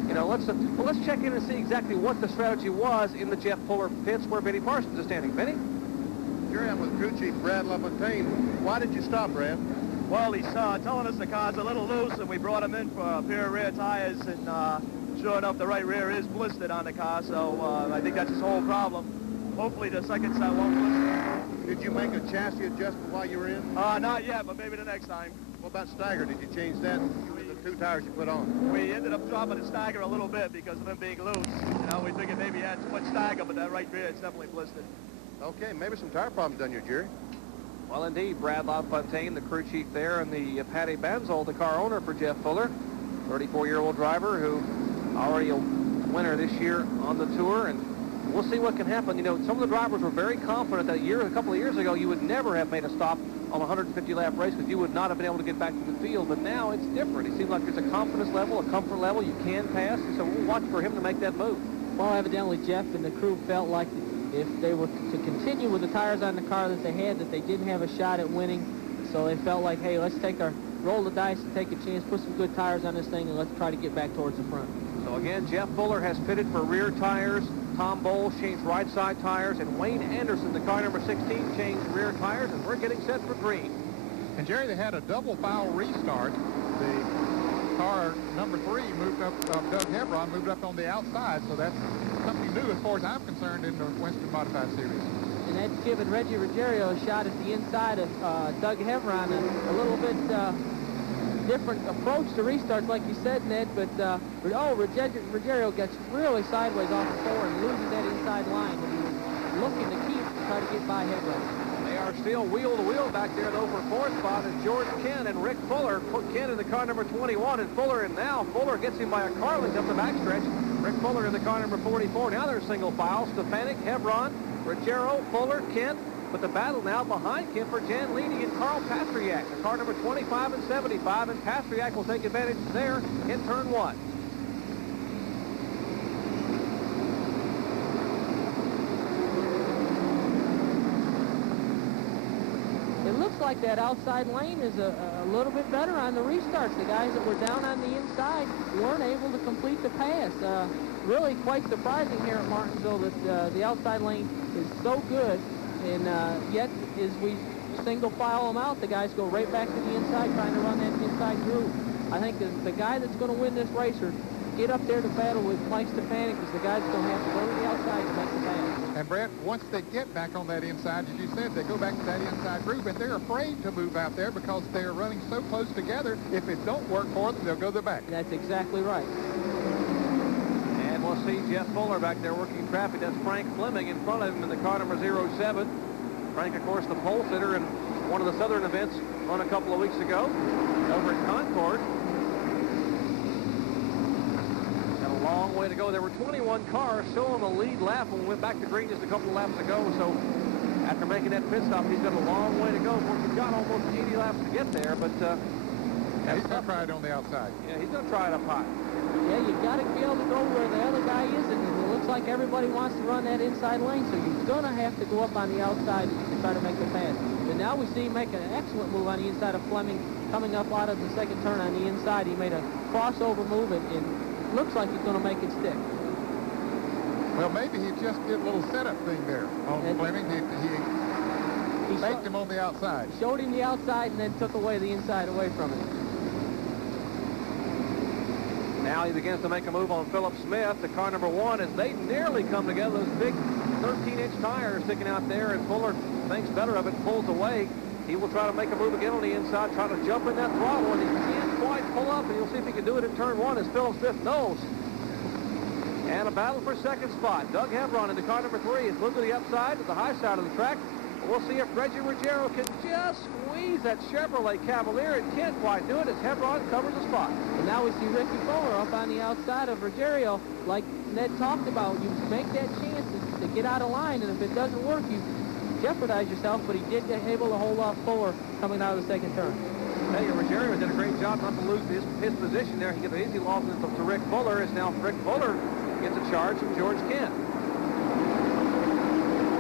you know, let's check in and see exactly what the strategy was in the Jeff Fuller pits where Benny Parsons is standing. Benny? Here I am with crew chief Brad LaFontaine. Why did you stop, Brad? Well, he's telling us the car's a little loose, and we brought him in for a pair of rear tires, and sure enough, the right rear is blistered on the car, so I think that's his whole problem. Hopefully the second set won't blister. Did you make a chassis adjustment while you were in? Not yet, but maybe the next time. What about stagger? Did you change that? The 2 tires you put on? We ended up dropping the stagger a little bit because of him being loose. You know, we figured maybe he had too much stagger, but that right rear is definitely blistered. Okay, maybe some tire problems done here, Jerry. Well, indeed, Brad LaFontaine, the crew chief there, and the Patty Banzold, the car owner for Jeff Fuller, 34-year-old driver who already a winner this year on the tour, and we'll see what can happen. You know, some of the drivers were very confident that a couple of years ago, you would never have made a stop on a 150-lap race because you would not have been able to get back to the field, but now it's different. It seems like there's a confidence level, a comfort level. You can pass, and so we'll watch for him to make that move. Well, evidently, Jeff and the crew felt like if they were to continue with the tires on the car that they had, that they didn't have a shot at winning. So they felt like, hey, let's roll the dice and take a chance, put some good tires on this thing, and let's try to get back towards the front. So So again, Jeff Fuller has pitted for rear tires. Tom Bowles changed right side tires, and Wayne Anderson, the car number 16, changed rear tires, and we're getting set for green. And Jerry, they had a double foul restart. The car number 3 moved up, Doug Hebron moved up on the outside, so that's something new as far as I'm concerned in the Winston Modified Series. And that's given Reggie Ruggiero a shot at the inside of Doug Hebron, a little bit different approach to restarts, like you said, Ned, but Ruggiero gets really sideways off the 4 and loses that inside line that he was looking to keep to try to get by Hebron. They are still wheel-to-wheel back there, though, for 4th spot is George Kent and Rick Fuller. Put Kent in the car number 21, and Fuller, and now Fuller gets him by a car length up the backstretch. Rick Fuller in the car number 44. Now they're single file. Stefanik, Hebron, Ruggiero, Fuller, Kent. But the battle now behind Kent for Jan Leedy and Carl Pastriak, the car number 25 and 75, and Pastriak will take advantage there in turn 1. It looks like that outside lane is a little bit better on the restarts. The guys that were down on the inside weren't able to complete the pass. Really quite surprising here at Martinsville that the outside lane is so good. And yet, as we single file them out, the guys go right back to the inside trying to run that inside groove. I think the guy that's going to win this race or get up there to battle with Mike Stefanik is the guy that's going to have to go to the outside to make the pass. And Brett, once they get back on that inside, as you said, they go back to that inside groove, and they're afraid to move out there because they're running so close together. If it don't work for them, they'll go the back. That's exactly right. And we'll see Jeff Fuller back there working traffic. That's Frank Fleming in front of him in the car number 07. Frank, of course, the pole sitter in one of the Southern events run a couple of weeks ago over at Concord. Got a long way to go. There were 21 cars still on the lead lap when we went back to green just a couple of laps ago. So after making that pit stop, he's got a long way to go. Of course, he's got almost 80 laps to get there, but he's going to try it on the outside. Yeah, he's going to try it up high. Yeah, you've got to be able to go where the other guy is, and it looks like everybody wants to run that inside lane, so you're going to have to go up on the outside to try to make the pass. But now we see him make an excellent move on the inside of Fleming, coming up out of the second turn on the inside. He made a crossover move, and looks like he's going to make it stick. Well, maybe he just did a little setup thing there on Fleming. He faked him on the outside. Showed him the outside and then took away the inside away from him. Now he begins to make a move on Philip Smith, the car number 1, as they nearly come together. Those big 13-inch tires sticking out there, and Fuller thinks better of it, pulls away. He will try to make a move again on the inside, try to jump in that throttle, and he can't quite pull up, and you'll see if he can do it in turn 1 as Philip Smith knows. And a battle for second spot. Doug Hebron in the car number 3 is moved to the upside, to the high side of the track. We'll see if Reggie Ruggiero can just squeeze that Chevrolet Cavalier, and can't quite do it as Hebron covers the spot. And now we see Ricky Fuller up on the outside of Ruggiero. Like Ned talked about, you make that chance to get out of line, and if it doesn't work, you jeopardize yourself, but he did get able to hold off Fuller coming out of the second turn. Hey, Ruggiero did a great job not to lose his position there. He gets an easy loss to Rick Fuller, as now Rick Fuller gets a charge from George Kent.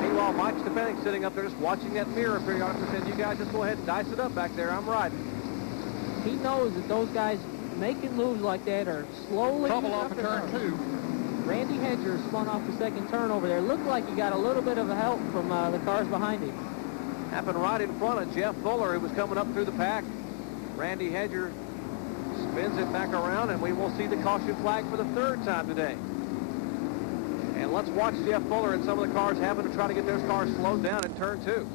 Meanwhile, Mike Stefanik sitting up there just watching that mirror periodically, saying, you guys just go ahead and dice it up back there. I'm riding. He knows that those guys making moves like that are slowly... Trouble off of turn 2. Randy Hedger spun off the second turn over there. Looked like he got a little bit of a help from the cars behind him. Happened right in front of Jeff Fuller, who was coming up through the pack. Randy Hedger spins it back around, and we will see the caution flag for the 3rd time today. And let's watch Jeff Fuller and some of the cars having to try to get those cars slowed down in turn 2.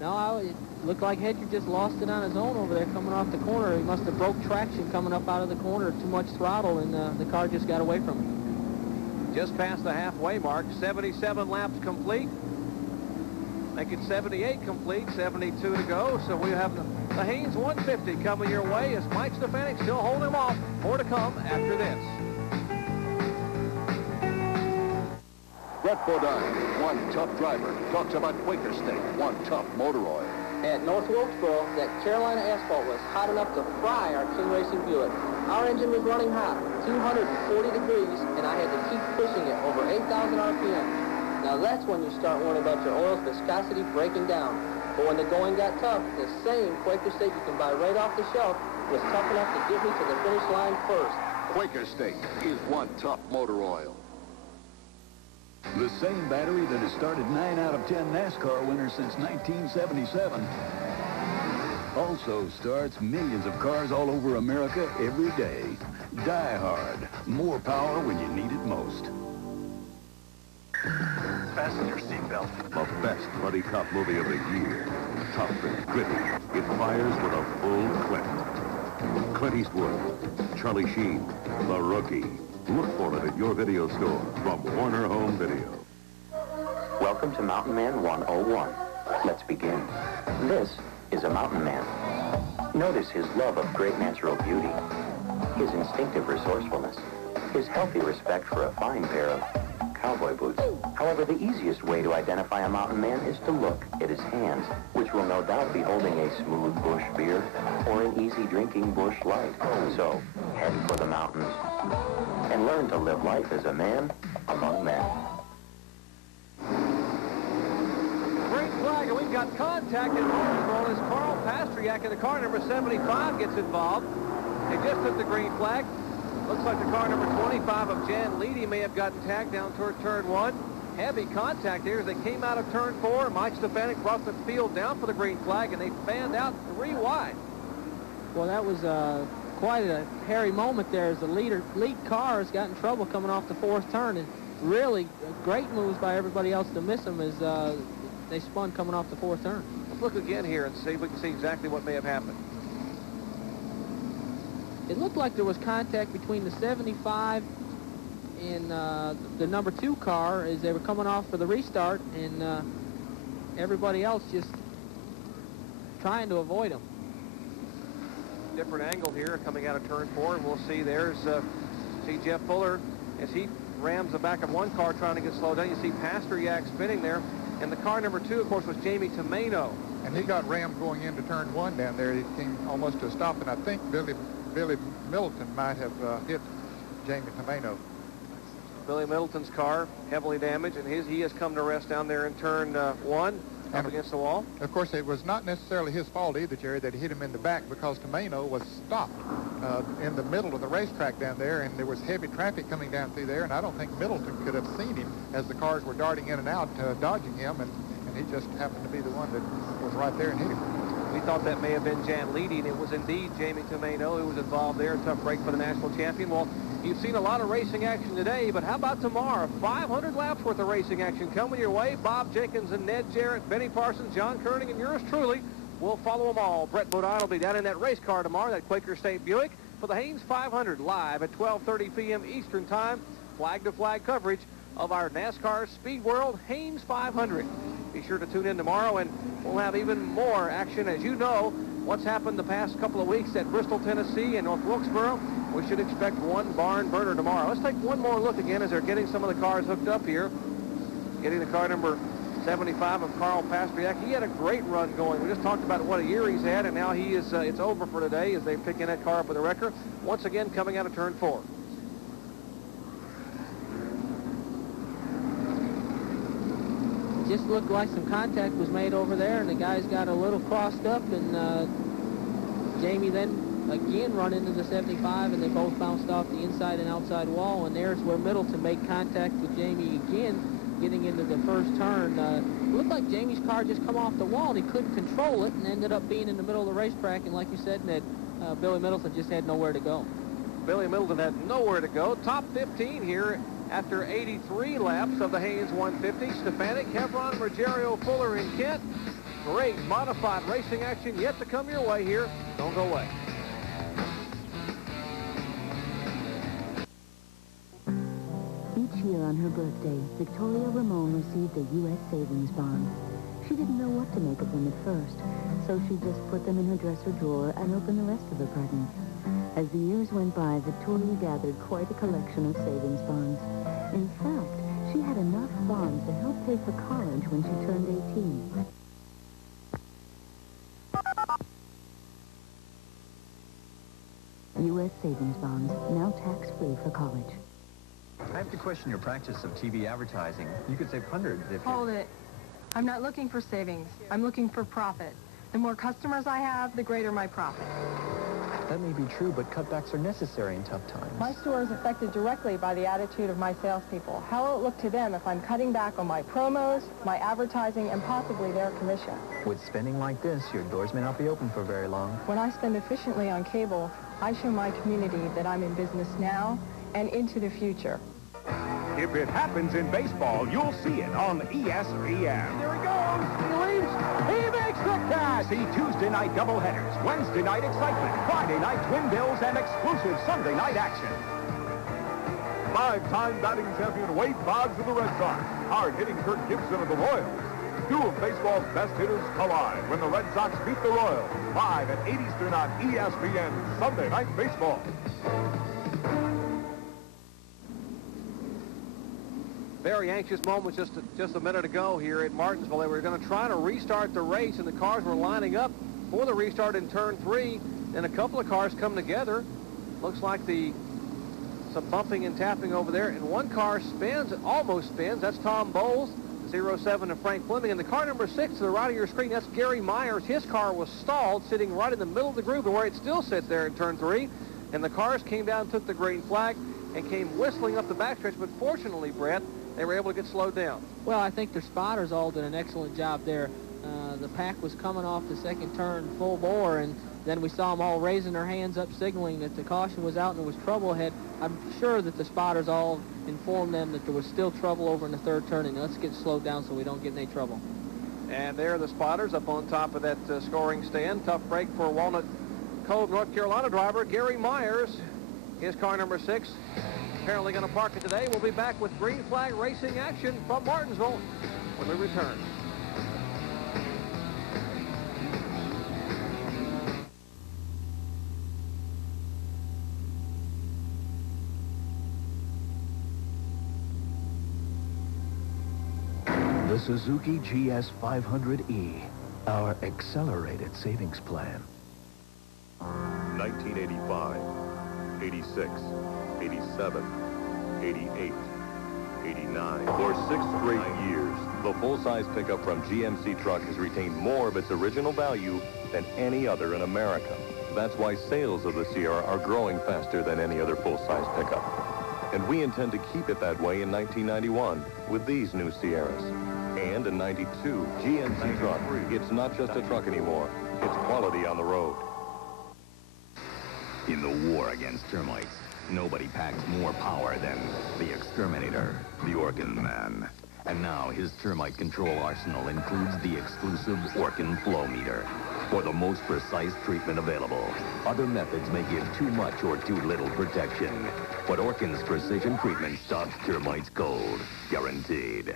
No, it looked like Hedger just lost it on his own over there coming off the corner. He must have broke traction coming up out of the corner, too much throttle, and the car just got away from him. Just past the halfway mark, 77 laps complete. Make it 78 complete, 72 to go. So we have the Haynes 150 coming your way as Mike Stefanik still holding him off. More to come after this. Brett Bodine, one tough driver, talks about Quaker State, one tough motor oil. At North Wilkesboro, that Carolina asphalt was hot enough to fry our King Racing Buick. Our engine was running hot, 240 degrees, and I had to keep pushing it over 8,000 RPM. Now that's when you start worrying about your oil's viscosity breaking down. But when the going got tough, the same Quaker State you can buy right off the shelf was tough enough to get me to the finish line first. Quaker State is one tough motor oil. The same battery that has started 9 out of 10 NASCAR winners since 1977 also starts millions of cars all over America every day. Die Hard. More power when you need it most. Fasten your seatbelt. The best buddy cop movie of the year. Tough and gritty. It fires with a full clip. Clint Eastwood, Charlie Sheen, The Rookie. Look for it at your video store from Warner Home Video. Welcome to Mountain Man 101. Let's begin. This is a mountain man. Notice his love of great natural beauty, his instinctive resourcefulness, his healthy respect for a fine pair of cowboy boots. However, the easiest way to identify a mountain man is to look at his hands, which will no doubt be holding a smooth bush beer or an easy drinking bush light. So, head for the mountains and learn to live life as a man among men. Green flag, and we've got contact in Martinsville as Carl Pastriak in the car number 75 gets involved. They just took the green flag. Looks like the car number 25 of Jan Leedy may have gotten tagged down toward turn 1. Heavy contact here as they came out of turn 4. Mike Stefanik brought the field down for the green flag, and they fanned out 3 wide. Well, that was quite a hairy moment there as the lead car has got in trouble coming off the 4th turn, and really great moves by everybody else to miss them as they spun coming off the 4th turn. Let's look again here and see if we can see exactly what may have happened. It looked like there was contact between the 75 and the number 2 car as they were coming off for the restart, and everybody else just trying to avoid them. Different angle here coming out of turn 4, and we'll see there's see Jeff Fuller as he rams the back of one car trying to get slowed down. You see Pastriak spinning there, and the car number 2, of course, was Jamie Tomeno. And he got rammed going into turn 1 down there. He came almost to a stop, and I think Billy Middleton might have hit Jamie Tomeno. Billy Middleton's car heavily damaged, and he has come to rest down there in turn 1 up against the wall. Of course, it was not necessarily his fault either, Jerry, that he hit him in the back, because Tomeno was stopped in the middle of the racetrack down there, and there was heavy traffic coming down through there, and I don't think Middleton could have seen him as the cars were darting in and out, dodging him, and he just happened to be the one that was right there and hit him. We thought that may have been Jan Leedy, and it was indeed Jamie Tomeno who was involved there. Tough break for the national champion. Well, you've seen a lot of racing action today, but how about tomorrow? 500 laps worth of racing action coming your way. Bob Jenkins and Ned Jarrett, Benny Parsons, John Kerning, and yours truly will follow them all. Brett Bodine will be down in that race car tomorrow, that Quaker State Buick, for the Haynes 500 live at 12:30 p.m. Eastern Time. Flag-to-flag coverage of our NASCAR Speed World Haynes 500. Be sure to tune in tomorrow, and we'll have even more action. As you know, what's happened the past couple of weeks at Bristol, Tennessee, and North Wilkesboro, we should expect one barn burner tomorrow. Let's take one more look again as they're getting some of the cars hooked up here. Getting the car number 75 of Carl Pastriak. He had a great run going. We just talked about what a year he's had, and now he is. It's over for today as they're picking that car up with a wrecker. Once again, coming out of turn 4. Just looked like some contact was made over there, and the guys got a little crossed up, and Jamie then again run into the 75, and they both bounced off the inside and outside wall, and there's where Middleton made contact with Jamie again, getting into the first turn. It looked like Jamie's car just come off the wall, and he couldn't control it, and ended up being in the middle of the racetrack, and like you said, Ned, Billy Middleton just had nowhere to go. Billy Middleton had nowhere to go. Top 15 here after 83 laps of the Haynes 150. Stefanik, Hevron, Rogerio, Fuller, and Kent. Great modified racing action yet to come your way here. Don't go away. Each year on her birthday, Victoria Ramon received a U.S. savings bond. She didn't know what to make of them at first, so she just put them in her dresser drawer and opened the rest of the presents. As the years went by, Victoria gathered quite a collection of savings bonds. In fact, she had enough bonds to help pay for college when she turned 18. U.S. savings bonds, now tax-free for college. I have to question your practice of TV advertising. You could save hundreds if you... Hold it. I'm not looking for savings. I'm looking for profit. The more customers I have, the greater my profit. That may be true, but cutbacks are necessary in tough times. My store is affected directly by the attitude of my salespeople. How will it look to them if I'm cutting back on my promos, my advertising, and possibly their commission? With spending like this, your doors may not be open for very long. When I spend efficiently on cable, I show my community that I'm in business now and into the future. If it happens in baseball, you'll see it on ESPN. There he goes. He leaps. He makes the catch. See Tuesday night doubleheaders, Wednesday night excitement, Friday night twin bills, and exclusive Sunday night action. Five-time batting champion Wade Boggs of the Red Sox. Hard-hitting Kirk Gibson of the Royals. Two of baseball's best hitters collide when the Red Sox beat the Royals. Live at 8 Eastern on ESPN Sunday Night Baseball. Very anxious moment just a minute ago here at Martinsville. They were going to try to restart the race, and the cars were lining up for the restart in turn 3. Then a couple of cars come together. Looks like some bumping and tapping over there, and one car spins, almost spins. That's Tom Bowles, 07 and Frank Fleming. And the car number 6 to the right of your screen, that's Gary Myers. His car was stalled, sitting right in the middle of the group, and where it still sits there in turn 3. And the cars came down, took the green flag, and came whistling up the backstretch. But fortunately, Brett, they were able to get slowed down. Well, I think their spotters all did an excellent job there. The pack was coming off the second turn full bore, and then we saw them all raising their hands up, signaling that the caution was out and there was trouble ahead. I'm sure that the spotters all informed them that there was still trouble over in the third turn, and let's get slowed down so we don't get in any trouble. And there are the spotters up on top of that scoring stand. Tough break for Walnut Cove, North Carolina driver Gary Myers. His car number 6. Apparently going to park it today. We'll be back with green flag racing action from Martinsville when we return. The Suzuki GS 500E, our accelerated savings plan. 1985, 86, 87, 88, 89. For 6 straight years, the full-size pickup from GMC Truck has retained more of its original value than any other in America. That's why sales of the Sierra are growing faster than any other full-size pickup. And we intend to keep it that way in 1991 with these new Sierras. And in 92, GMC Truck, it's not just a truck anymore, it's quality on the road. In the war against termites, nobody packs more power than the exterminator, the Orkin Man. And now his termite control arsenal includes the exclusive Orkin Flow Meter for the most precise treatment available. Other methods may give too much or too little protection, but Orkin's precision treatment stops termites cold, guaranteed.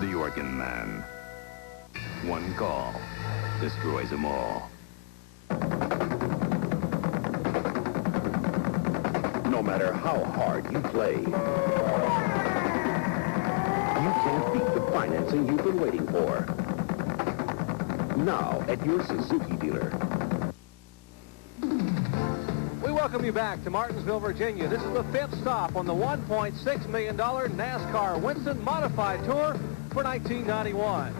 The Orkin Man. One call destroys them all. No matter how hard you play, you can't beat the financing you've been waiting for. Now at your Suzuki dealer. We welcome you back to Martinsville, Virginia. This is the 5th stop on the $1.6 million NASCAR Winston Modified Tour for 1991.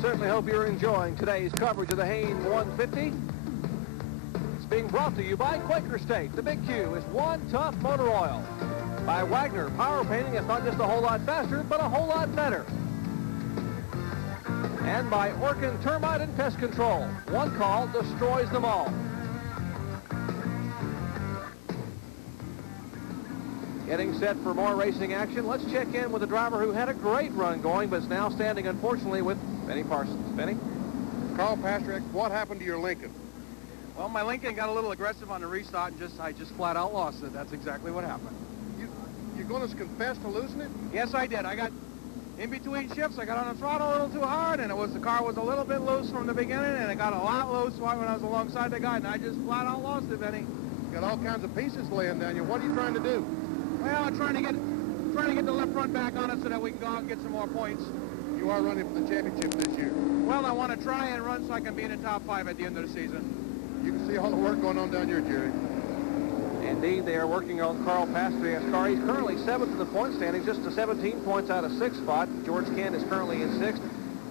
Certainly hope you're enjoying today's coverage of the Hayne 150. It's being brought to you by Quaker State. The Big Q is One Tough Motor Oil. By Wagner Power Painting, it's not just a whole lot faster, but a whole lot better. And by Orkin Termite and Pest Control. One call destroys them all. Getting set for more racing action. Let's check in with a driver who had a great run going, but is now standing, unfortunately, with Benny Parsons. Benny? Carl Pastrick, what happened to your Lincoln? Well, my Lincoln got a little aggressive on the restart, and I just flat out lost it. That's exactly what happened. You're going to confess to losing it? Yes, I did. I got in between shifts. I got on the throttle a little too hard, and the car was a little bit loose from the beginning, and it got a lot loose when I was alongside the guy, and I just flat out lost it, Benny. You got all kinds of pieces laying down you. What are you trying to do? Well, I'm trying to get the left front back on it so that we can go out and get some more points. You are running for the championship this year. Well, I want to try and run so I can be in the top 5 at the end of the season. You can see all the work going on down here, Jerry. Indeed, they are working on Carl Pastrick's car. He's currently 7th in the point standings, just to 17 points out of 6th spot. George Kent is currently in 6th.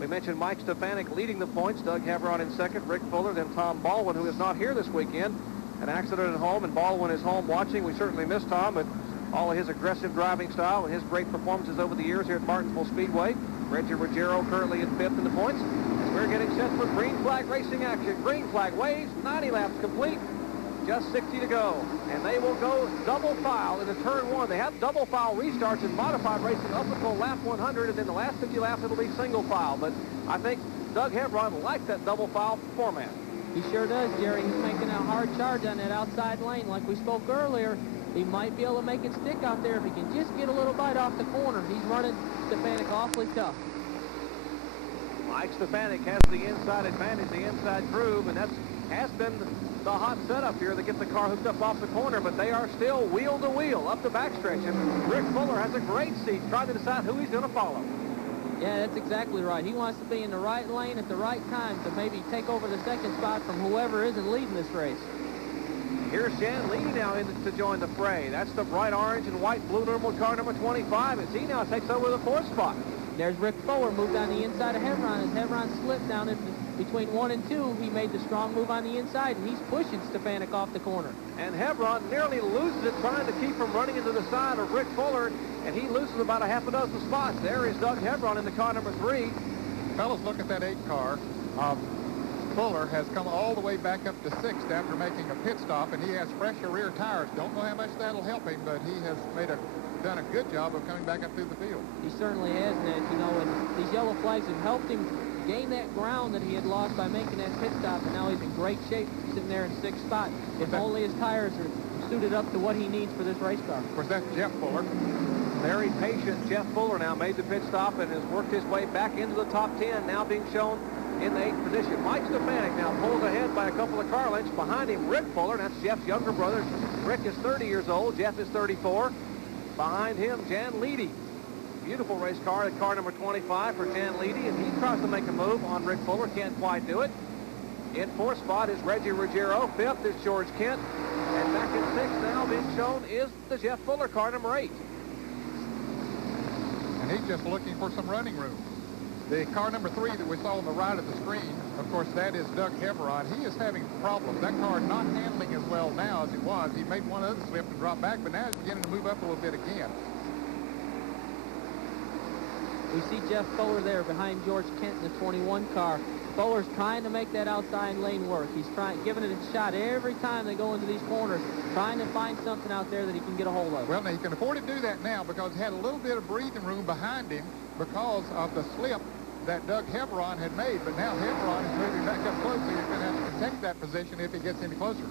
We mentioned Mike Stefanik leading the points, Doug Heveron in second, Rick Fuller, then Tom Baldwin, who is not here this weekend. An accident at home, and Baldwin is home watching. We certainly miss Tom, but all of his aggressive driving style and his great performances over the years here at Martinsville Speedway. Reggie Ruggiero currently in fifth in the points. We're getting set for green flag racing action. Green flag waves, 90 laps complete. Just 60 to go, and they will go double file into turn one. They have double file restarts in modified racing up until lap 100, and then the last 50 laps it'll be single file. But I think Doug Heveron likes that double file format. He sure does, Jerry. He's making a hard charge on that outside lane. Like we spoke earlier, he might be able to make it stick out there if he can just get a little bite off the corner. He's running Stefanik awfully tough. Mike Stefanik has the inside advantage, the inside groove, and has been the hot setup here to get the car hooked up off the corner, but they are still wheel to wheel up the backstretch, and Rick Fuller has a great seat trying to decide who he's going to follow. Yeah, that's exactly right. He wants to be in the right lane at the right time to maybe take over the second spot from whoever isn't leading this race. Here's Jan Lee now in to join the fray. That's the bright orange and white blue normal car number 25, as he now takes over the fourth spot. There's Rick Fuller moved on the inside of Heveron. As Heveron slipped down between 1 and 2, he made the strong move on the inside, and he's pushing Stefanik off the corner. And Heveron nearly loses it trying to keep from running into the side of Rick Fuller, and he loses about a half a dozen spots. There is Doug Heveron in the car number 3. Fellas, look at that 8 car. Fuller has come all the way back up to 6th after making a pit stop, and he has fresher rear tires. Don't know how much that'll help him, but he has done a good job of coming back up through the field. He certainly has, Ned. You know, and these yellow flags have helped him gain that ground that he had lost by making that pit stop, and now he's in great shape sitting there in 6th spot. If only his tires are suited up to what he needs for this race car. Of course, that's Jeff Fuller. Very patient Jeff Fuller now made the pit stop and has worked his way back into the top 10, now being shown in the 8th position. Mike Stefanik now pulled ahead by a couple of car lengths. Behind him, Rick Fuller. That's Jeff's younger brother. Rick is 30 years old. Jeff is 34. Behind him, Jan Leedy. Beautiful race car at car number 25 for Jan Leedy, and he tries to make a move on Rick Fuller. Can't quite do it. In 4th spot is Reggie Ruggiero. 5th is George Kent. And back in 6th now being shown is the Jeff Fuller car number 8. And he's just looking for some running room. The car number 3 that we saw on the right of the screen, of course, that is Doug Heveron. He is having problems. That car not handling as well now as it was. He made one other slip and dropped back, but now he's beginning to move up a little bit again. We see Jeff Fuller there behind George Kent in the 21 car. Fuller's trying to make that outside lane work. He's giving it a shot every time they go into these corners, trying to find something out there that he can get a hold of. Well, now he can afford to do that now because he had a little bit of breathing room behind him because of the slip that Doug Heveron had made, but now Heveron is moving back up close, so he's going to have to protect that position if he gets any closer.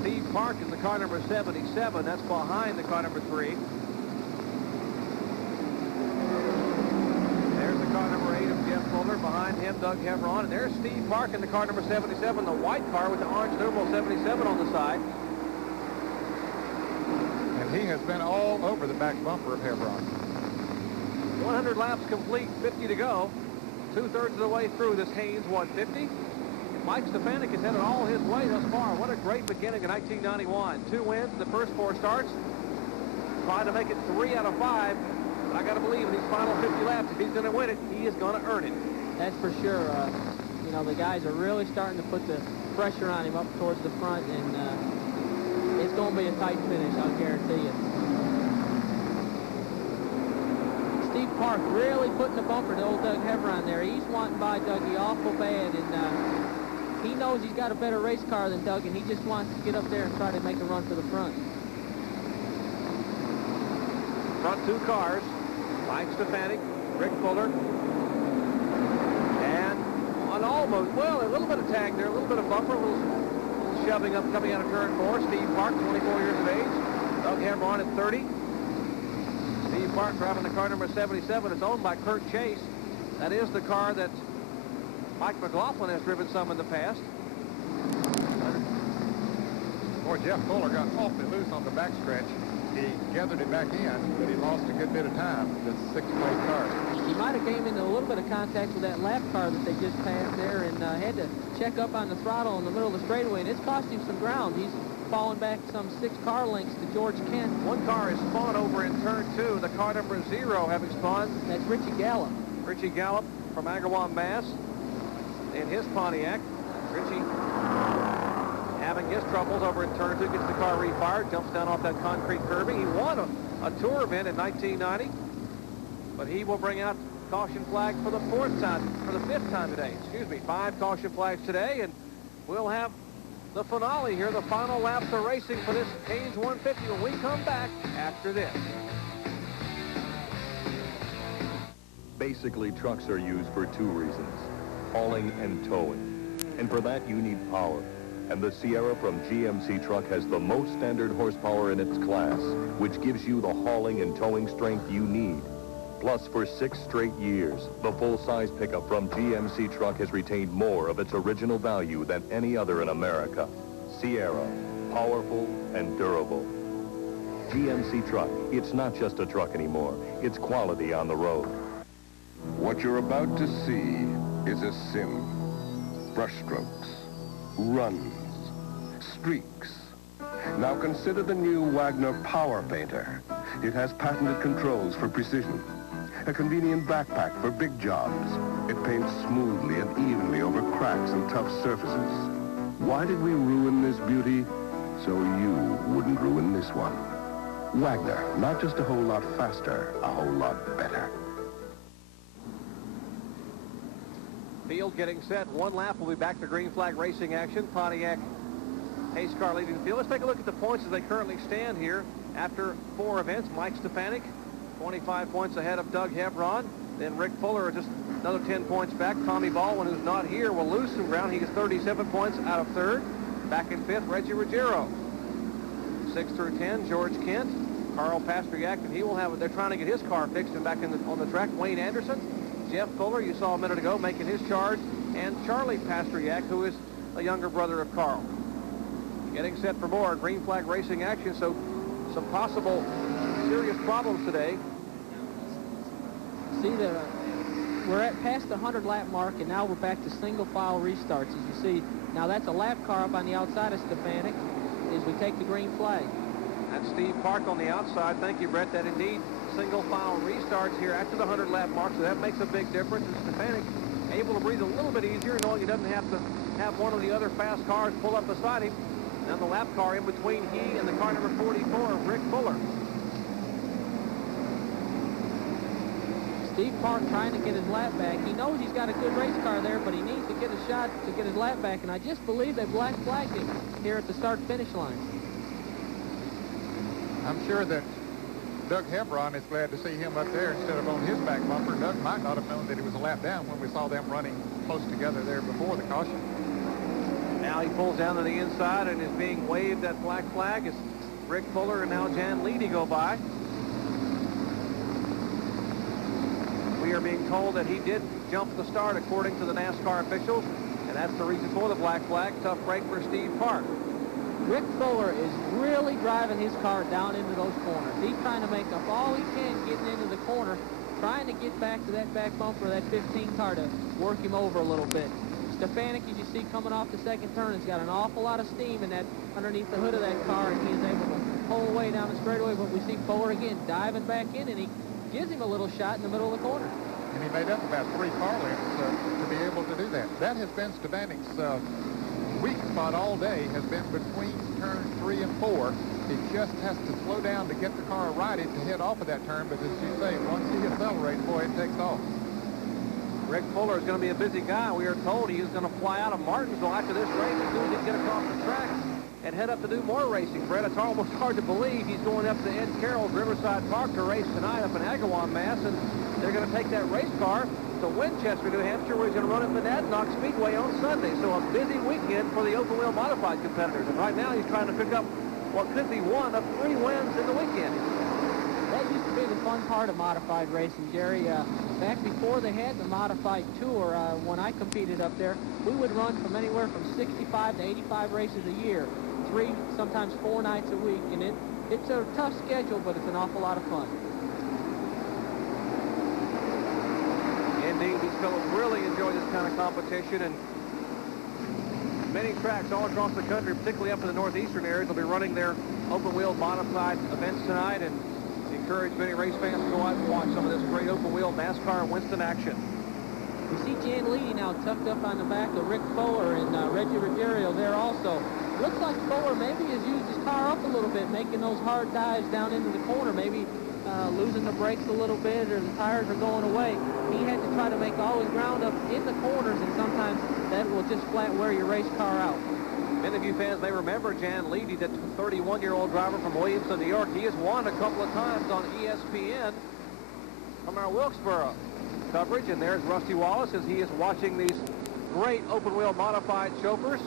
Steve Park is the car number 77. That's behind the car number 3. There's the car number 8 of Jeff Fuller. Behind him, Doug Heveron. And there's Steve Park in the car number 77, the white car with the orange numeral 77 on the side. And he has been all over the back bumper of Heveron. 100 laps complete, 50 to go. 2/3 of the way through this Haynes 150. Mike Stefanik has headed all his way thus far. What a great beginning in 1991. 2 wins in the first 4 starts. Trying to make it 3 out of 5. But I got to believe in these final 50 laps, if he's going to win it, he is going to earn it. That's for sure. You know, the guys are really starting to put the pressure on him up towards the front, and it's going to be a tight finish, I'll guarantee you. Steve Park really putting the bumper to old Doug Heveron there. He's wanting by Dougie awful bad, and he knows he's got a better race car than Doug, and he just wants to get up there and try to make a run for the front. Front 2 cars, Mike Stefanik, Rick Fuller, and on almost, well, a little bit of tag there, a little bit of bumper, a little shoving up coming out of turn 4. Steve Park, 24 years of age. Doug Heveron at 30. Steve Park driving the car number 77. It's owned by Kurt Chase. That is the car that Mike McLaughlin has driven some in the past. Boy, Jeff Fuller got awfully loose on the backstretch. He gathered it back in, but he lost a good bit of time, the 6th place car. He might have came into a little bit of contact with that lap car that they just passed there and had to check up on the throttle in the middle of the straightaway, and it's cost him some ground. He's fallen back some 6 car lengths to George Kent. One car is spawned over in turn 2. The car number 0 having spawned. That's Richie Gallo. Richie Gallup from Agawam, Mass. In his Pontiac. Richie having his troubles over in turn 2, gets the car refired, jumps down off that concrete curbing. He won a tour event in 1990, but he will bring out caution flag for the fifth time today. 5 caution flags today, and we'll have the finale here, the final laps of racing for this Haynes 150 when we come back after this. Basically, trucks are used for 2 reasons, hauling and towing. And for that, you need power. And the Sierra from GMC Truck has the most standard horsepower in its class, which gives you the hauling and towing strength you need. Plus, for 6 straight years, the full-size pickup from GMC Truck has retained more of its original value than any other in America. Sierra, powerful and durable. GMC Truck, it's not just a truck anymore. It's quality on the road. What you're about to see is a sim. Brushstrokes, runs, streaks. Now consider the new Wagner Power Painter. It has patented controls for precision, a convenient backpack for big jobs. It paints smoothly and evenly over cracks and tough surfaces. Why did we ruin this beauty? So you wouldn't ruin this one. Wagner, not just a whole lot faster, a whole lot better. Field getting set. 1 lap. We'll be back to green flag racing action. Pontiac pace car leading the field. Let's take a look at the points as they currently stand here after 4 events. Mike Stefanik, 25 points ahead of Doug Hebron. Then Rick Fuller just another 10 points back. Tommy Baldwin, who's not here, will lose some ground. He gets 37 points out of 3rd. Back in 5th, Reggie Ruggiero. 6 through 10, George Kent. Carl Pastriak, and he will have, they're trying to get his car fixed and back on the track. Wayne Anderson. Jeff Fuller, you saw a minute ago, making his charge, and Charlie Pastriak, who is a younger brother of Carl. Getting set for more green flag racing action, so some possible serious problems today. See, we're at past the 100-lap mark, and now we're back to single file restarts, as you see. Now that's a lap car up on the outside of Stefanik as we take the green flag. That's Steve Park on the outside. Thank you, Brett. That indeed single file restarts here after the 100-lap mark, so that makes a big difference. And Stefanik able to breathe a little bit easier, knowing he doesn't have to have one of the other fast cars pull up beside him. And the lap car in between he and the car number 44, Rick Fuller. Steve Park trying to get his lap back. He knows he's got a good race car there, but he needs to get a shot to get his lap back. And I just believe they black flagged him here at the start-finish line. I'm sure that Doug Hebron is glad to see him up there instead of on his back bumper. Doug might not have known that he was a lap down when we saw them running close together there before the caution. Now he pulls down to the inside and is being waved that black flag as Rick Fuller and now Jan Leedy go by. We are being told that he did jump the start according to the NASCAR officials, and that's the reason for the black flag. Tough break for Steve Park. Rick Fuller is really driving his car down into those corners. He's trying to make up all he can getting into the corner, trying to get back to that back bumper of that 15 car to work him over a little bit. Stefanik, as you see, coming off the second turn, has got an awful lot of steam in that underneath the hood of that car, and he is able to pull away down the straightaway. But we see Fuller again diving back in, and he gives him a little shot in the middle of the corner. And he made up about 3 car lengths to be able to do that. That has been Stefanik's weak spot all day, has been between turns 3 and 4. He just has to slow down to get the car righted to head off of that turn, but as you say, once he accelerates, boy, it takes off. Rick Fuller is going to be a busy guy. We are told he is going to fly out of Martinsville after this race as soon as he get across the track and head up to do more racing. Brett, it's almost hard to believe he's going up to Ed Carroll's Riverside Park to race tonight up in Agawam, Mass, and they're going to take that race car to Winchester, New Hampshire, where he's going to run at Monadnock Speedway on Sunday. So a busy weekend for the open wheel modified competitors. And right now he's trying to pick up what could be one of 3 wins in the weekend. That used to be the fun part of modified racing, Jerry. Back before they had the modified tour, when I competed up there, we would run from anywhere from 65 to 85 races a year, 3, sometimes 4 nights a week. And it's a tough schedule, but it's an awful lot of fun. Indeed, these fellows really enjoy this kind of competition, and many tracks all across the country, particularly up in the northeastern areas, will be running their open wheel modified events tonight, and the encourage many race fans to go out and watch some of this great open wheel NASCAR Winston action. We see Jan Leedy now tucked up on the back of Rick Fuller and Reggie Ruggiero there also. Looks like Fuller maybe has used his car up a little bit, making those hard dives down into the corner, maybe losing the brakes a little bit, or the tires are going away. He had to try to make all his ground up in the corners, and sometimes that will just flat wear your race car out. Many of you fans may remember Jan Leedy, the 31-year-old driver from Williamson, New York. He has won a couple of times on ESPN from our Wilkesboro coverage. And there's Rusty Wallace as he is watching these great open-wheel modified chauffeurs.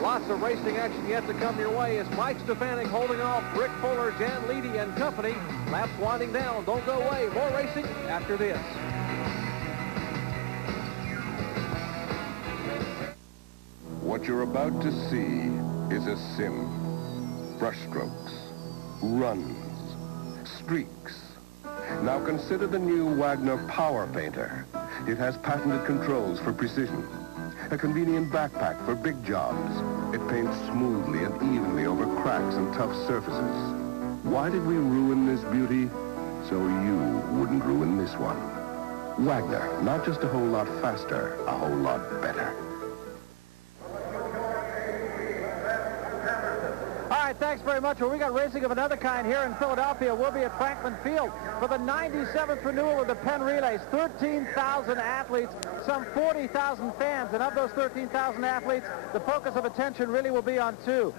Lots of racing action yet to come your way as Mike Stefanik holding off Rick Fuller, Jan Leedy, and company. Laps winding down. Don't go away. More racing after this. What you're about to see is a sim. Brushstrokes, runs, streaks. Now consider the new Wagner Power Painter. It has patented controls for precision. A convenient backpack for big jobs. It paints smoothly and evenly over cracks and tough surfaces. Why did we ruin this beauty? So you wouldn't ruin this one. Wagner, not just a whole lot faster, a whole lot better. All right, thanks very much. Well, we got racing of another kind here in Philadelphia. We'll be at Franklin Field for the 97th renewal of the Penn Relays. 13,000 athletes, some 40,000 fans. And of those 13,000 athletes, the focus of attention really will be on two.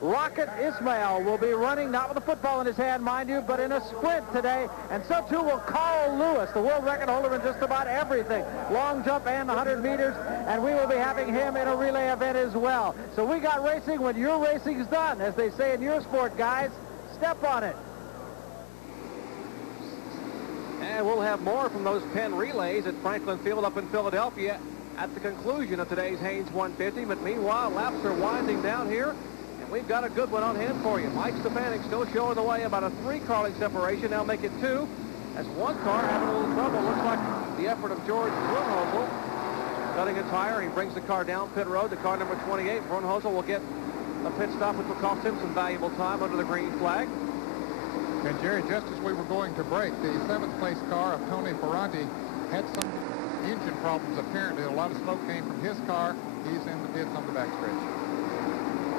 Rocket Ismail will be running, not with a football in his hand, mind you, but in a sprint today. And so, too, will Carl Lewis, the world record holder in just about everything, long jump and the 100 meters. And we will be having him in a relay event as well. So we got racing when your racing's done. As they say in your sport, guys, step on it. And we'll have more from those Penn Relays at Franklin Field up in Philadelphia at the conclusion of today's Haynes 150. But meanwhile, laps are winding down here. We've got a good one on hand for you. Mike Stefanik still showing the way, about a 3-car length separation. Now make it 2. As one car having a little trouble. Looks like the effort of George Brunhosel. Cutting a tire. He brings the car down pit road to car number 28. Brunhosel will get a pit stop, which will cost him some valuable time under the green flag. And Jerry, just as we were going to break, the 7th place car of Tony Ferranti had some engine problems apparently. A lot of smoke came from his car. He's in the pits on the backstretch.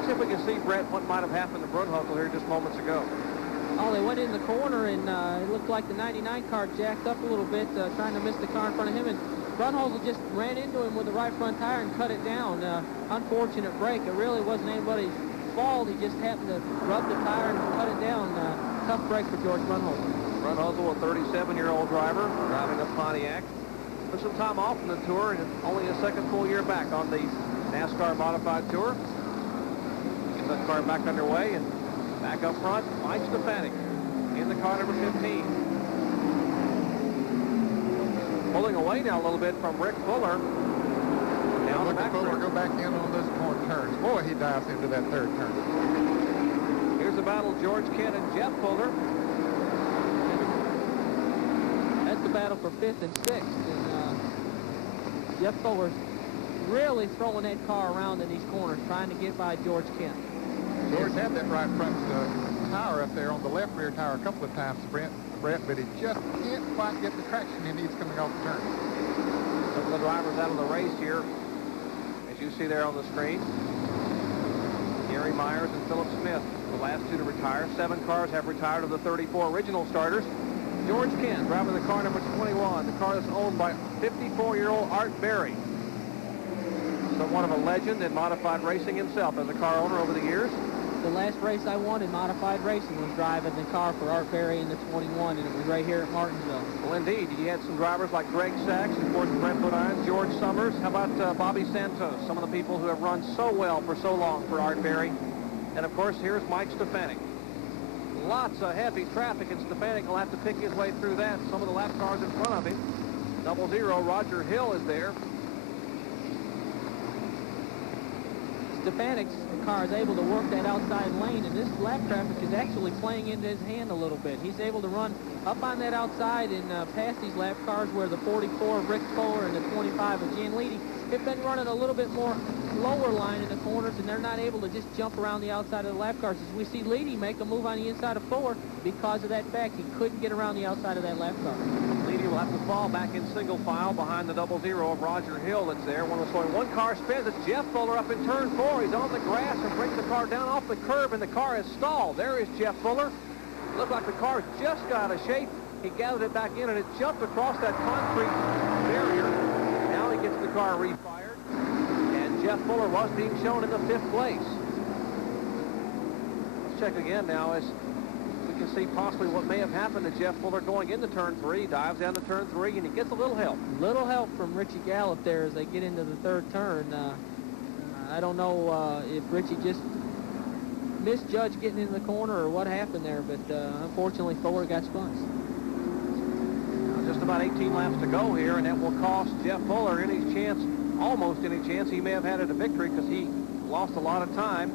See if we can see, Brett, what might have happened to Brunhosel here just moments ago. Oh, they went in the corner, and it looked like the 99 car jacked up a little bit, trying to miss the car in front of him, and Brunhosel just ran into him with the right front tire and cut it down. Unfortunate break. It really wasn't anybody's fault. He just happened to rub the tire and cut it down. Tough break for George Brunhosel. Brunhosel, a 37-year-old driver, driving a Pontiac. Took some time off from the tour, and only a second full year back on the NASCAR Modified Tour. That car back underway, and back up front, Mike Stefanik in the car number 15. Pulling away now a little bit from Rick Fuller. Now look at Fuller go back in on those corner turns. Boy, he dives into that third turn. Here's the battle, George Kent and Jeff Fuller. That's the battle for 5th and 6th. And Jeff Fuller's really throwing that car around in these corners, trying to get by George Kent. George had that right front tire up there on the left rear tire a couple of times, Brett, but he just can't quite get the traction he needs coming off the turn. Some of the drivers out of the race here, as you see there on the screen. Gary Myers and Philip Smith, the last 2 to retire. 7 cars have retired of the 34 original starters. George Kent driving the car number 21, the car that's owned by 54-year-old Art Berry. Somewhat of a legend in modified racing himself as a car owner over the years. The last race I won in modified racing was driving the car for Art Berry in the 21, and it was right here at Martinsville. Well, indeed. You had some drivers like Greg Sachs, of course, Brentwood Irons, George Summers. How about Bobby Santos, some of the people who have run so well for so long for Art Berry. And, of course, here's Mike Stefanik. Lots of heavy traffic, and Stefanik will have to pick his way through that. Some of the lap cars in front of him. 00, Roger Hill is there. Stefanik's car is able to work that outside lane, and this lap traffic is actually playing into his hand a little bit. He's able to run up on that outside and past these lap cars where the 44 of Rick Fuller and the 25 of Jan Leedy they've been running a little bit more lower line in the corners, and they're not able to just jump around the outside of the lap cars. As we see Leedy make a move on the inside of 4 because of that fact. He couldn't get around the outside of that lap car. Leedy will have to fall back in single file behind the 00 of Roger Hill that's there. One car spins. It's Jeff Fuller up in turn 4. He's on the grass and brings the car down off the curb, and the car is stalled. There is Jeff Fuller. Looked like the car just got out of shape. He gathered it back in, and it jumped across that concrete barrier. Now he gets the car refired, and Jeff Fuller was being shown in the 5th place. Let's check again now as we can see possibly what may have happened to Jeff Fuller going into turn 3. Dives down to turn 3, and he gets a little help. Little help from Richie Gallup there as they get into the 3rd turn. I don't know if Richie just misjudged getting in the corner or what happened there, but unfortunately Fuller got spun. Just about 18 laps to go here, and that will cost Jeff Fuller any chance, almost any chance he may have had at a victory, because he lost a lot of time.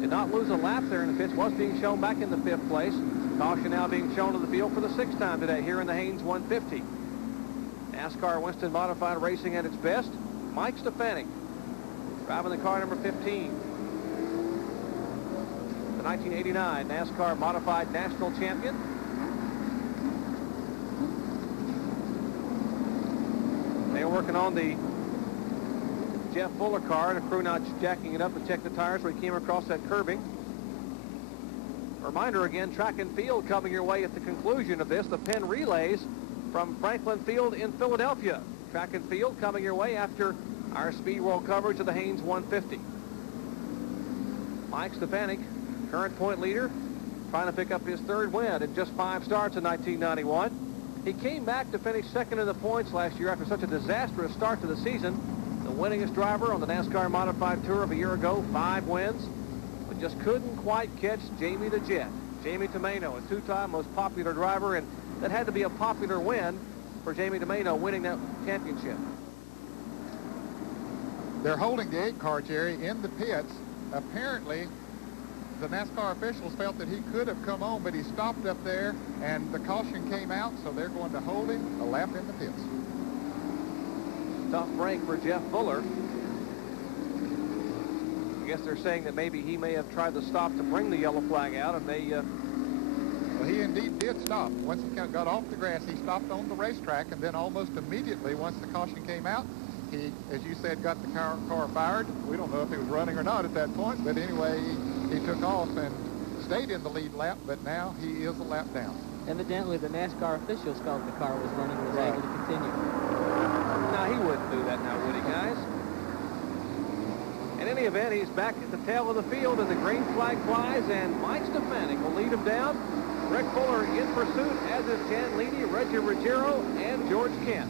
Did not lose a lap there in the pits. Was being shown back in the 5th place. Caution now being shown to the field for the 6th time today here in the Haynes 150. NASCAR Winston Modified Racing at its best. Mike Stefanik driving the car number 15. The 1989 NASCAR Modified National Champion. They are working on the Jeff Fuller car, and a crew now jacking it up to check the tires where he came across that curbing. Reminder again, track and field coming your way at the conclusion of this. The Penn Relays from Franklin Field in Philadelphia. Track and field coming your way after our Speed World coverage of the Haynes 150. Mike Stefanik, current point leader, trying to pick up his 3rd win in just 5 starts in 1991. He came back to finish 2nd in the points last year after such a disastrous start to the season. The winningest driver on the NASCAR Modified Tour of a year ago, 5 wins, but just couldn't quite catch Jamie the Jet. Jamie Tomeno, a 2-time most popular driver, and that had to be a popular win for Jamie Tomeno winning that championship. They're holding the 8 car, Jerry, in the pits. Apparently, the NASCAR officials felt that he could have come on, but he stopped up there, and the caution came out, so they're going to hold him a lap in the pits. Tough break for Jeff Fuller. I guess they're saying that maybe he may have tried to stop to bring the yellow flag out, and they... Well, he indeed did stop. Once he got off the grass, he stopped on the racetrack, and then almost immediately, once the caution came out, he, as you said, got the car fired. We don't know if he was running or not at that point, but anyway, he took off and stayed in the lead lap, but now he is a lap down. Evidently, the NASCAR officials felt the car was running and was able to continue. No, he wouldn't do that now, would he, guys? In any event, he's back at the tail of the field, and the green flag flies, and Mike Stefanik will lead him down. Rick Fuller in pursuit, as is Jan Leedy, Reggie Ruggiero, and George Kent.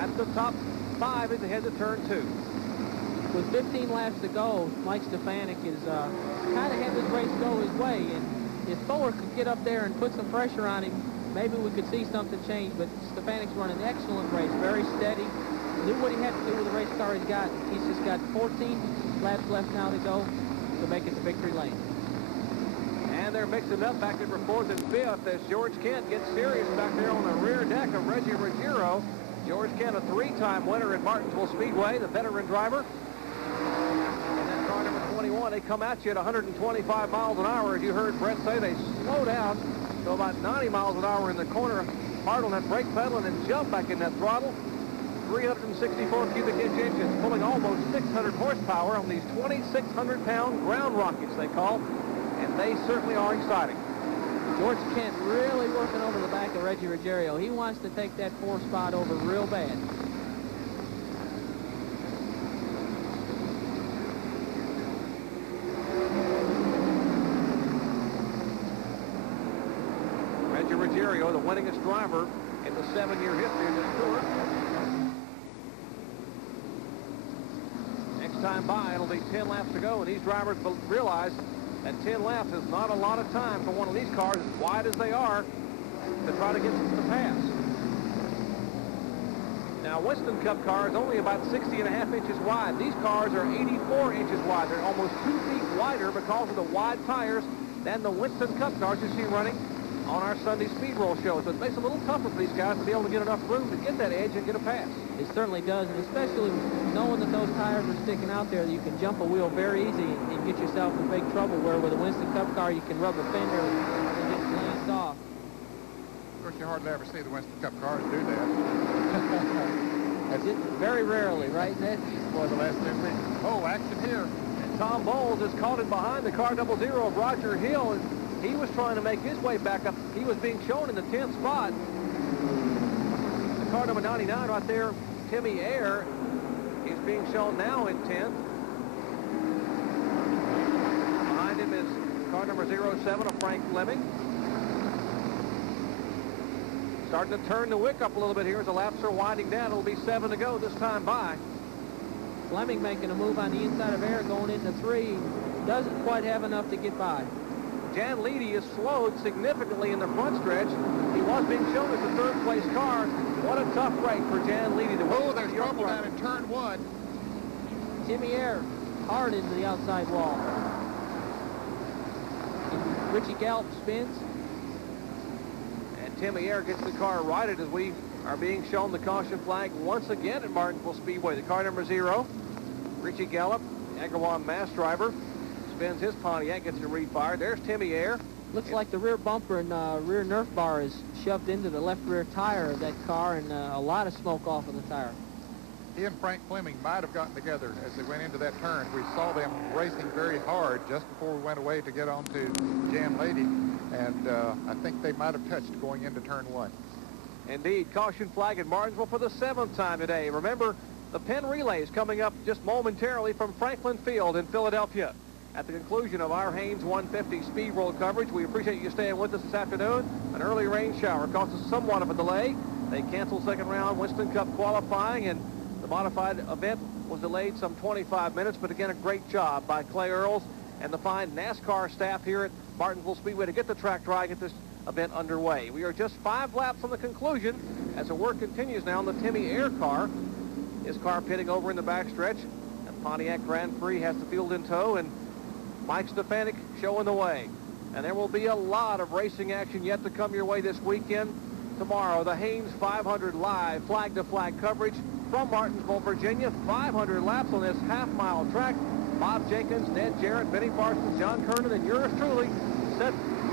At the top 5 as they head to turn 2. With 15 laps to go, Mike Stefanik is kind of had this race go his way, and if Fuller could get up there and put some pressure on him, maybe we could see something change. But Stefanik's running an excellent race, very steady, knew what he had to do with the race car he's got. He's just got 14 laps left now to go to make it to victory lane. And they're mixing up back in for 4th and 5th as George Kent gets serious back there on the rear deck of Reggie Ruggiero. George Kent, a 3-time winner at Martinsville Speedway, the veteran driver. And that car number 21, they come at you at 125 miles an hour. As you heard Brett say, they slow down to about 90 miles an hour in the corner. Hard on that brake pedal and then jump back in that throttle. 364 cubic inch engines pulling almost 600 horsepower on these 2,600-pound ground rockets, they call. And they certainly are exciting. George Kent really working over the back of Reggie Ruggiero. He wants to take that 4th spot over real bad. Reggie Ruggiero, the winningest driver in the 7-year history of this tour. Next time by, it'll be 10 laps to go, and these drivers realize that 10 laps is not a lot of time for one of these cars, as wide as they are, to try to get to the pass. Now, Winston Cup car is only about 60.5 inches wide. These cars are 84 inches wide. They're almost 2 feet wider because of the wide tires than the Winston Cup cars you see running on our Sunday speed roll shows. So it makes it a little tougher for these guys to be able to get enough room to get that edge and get a pass. It certainly does, and especially knowing that those tires are sticking out there, you can jump a wheel very easy and get yourself in big trouble, where with a Winston Cup car, you can rub a fender and get glanced off. Of course, you hardly ever see the Winston Cup cars do that. Very rarely, right, Ned? For the last 2 weeks. Oh, action here. And Tom Bowles is caught in behind the car 00 of Roger Hill, and he was trying to make his way back up. He was being shown in the 10th spot. The car number 99 right there, Timmy Ayer, is being shown now in 10th. Behind him is car number 07 of Frank Fleming. Starting to turn the wick up a little bit here as the laps are winding down. It'll be 7 to go this time by. Fleming making a move on the inside of Ayer going into 3. Doesn't quite have enough to get by. Jan Leedy is slowed significantly in the front stretch. He was being shown as the third-place car. What a tough break for Jan Leedy to win. Oh, there's trouble down in turn 1. Timmy Ayer hard into the outside wall. And Richie Gallup spins. And Timmy Ayer gets the car righted as we are being shown the caution flag once again at Martinsville Speedway. The car number 0, Richie Gallup, Agawam Mass driver, spins his Pontiac, gets it refired. There's Timmy Ayer. Looks like the rear bumper and rear Nerf bar is shoved into the left rear tire of that car, and a lot of smoke off of the tire. He and Frank Fleming might have gotten together as they went into that turn. We saw them racing very hard just before we went away to get on to Jan Leedy, and I think they might have touched going into turn 1. Indeed, caution flag at Martinsville for the 7th time today. Remember, the Penn Relay is coming up just momentarily from Franklin Field in Philadelphia. At the conclusion of our Haynes 150 speed roll coverage, we appreciate you staying with us this afternoon. An early rain shower caused us somewhat of a delay. They canceled second round Winston Cup qualifying, and the modified event was delayed some 25 minutes. But again, a great job by Clay Earls and the fine NASCAR staff here at Martinsville Speedway to get the track dry, get this event underway. We are just 5 laps from the conclusion as the work continues now on the Timmy Ayer car. His car pitting over in the backstretch. And Pontiac Grand Prix has the field in tow, and Mike Stefanik showing the way. And there will be a lot of racing action yet to come your way this weekend. Tomorrow, the Haynes 500 live flag-to-flag coverage from Martinsville, Virginia. 500 laps on this half-mile track. Bob Jenkins, Ned Jarrett, Benny Parsons, John Kernan, and yours truly set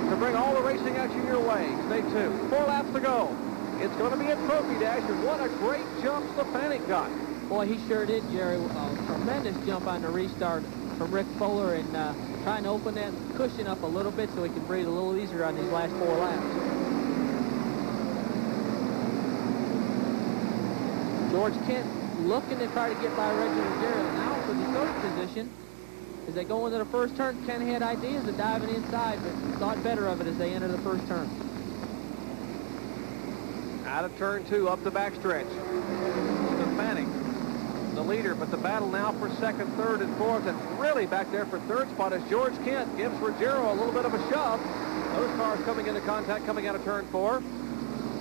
to bring all the racing action your way. Stay tuned. 4 laps to go. It's going to be a trophy dash, and what a great jump Stefanik got. Boy, he sure did, Jerry. A tremendous jump on the restart from Rick Fuller, and trying to open that cushion up a little bit so he can breathe a little easier on these last 4 laps. George Kent looking to try to get by Reggie Ruggiero now for the 3rd position. As they go into the first turn, Kent had ideas of diving inside, but thought better of it as they enter the first turn. Out of turn 2, up the backstretch. Stefanik, the leader, but the battle now for 2nd, 3rd, and 4th, and really back there for 3rd spot as George Kent gives Ruggiero a little bit of a shove. Those cars coming into contact, coming out of turn 4.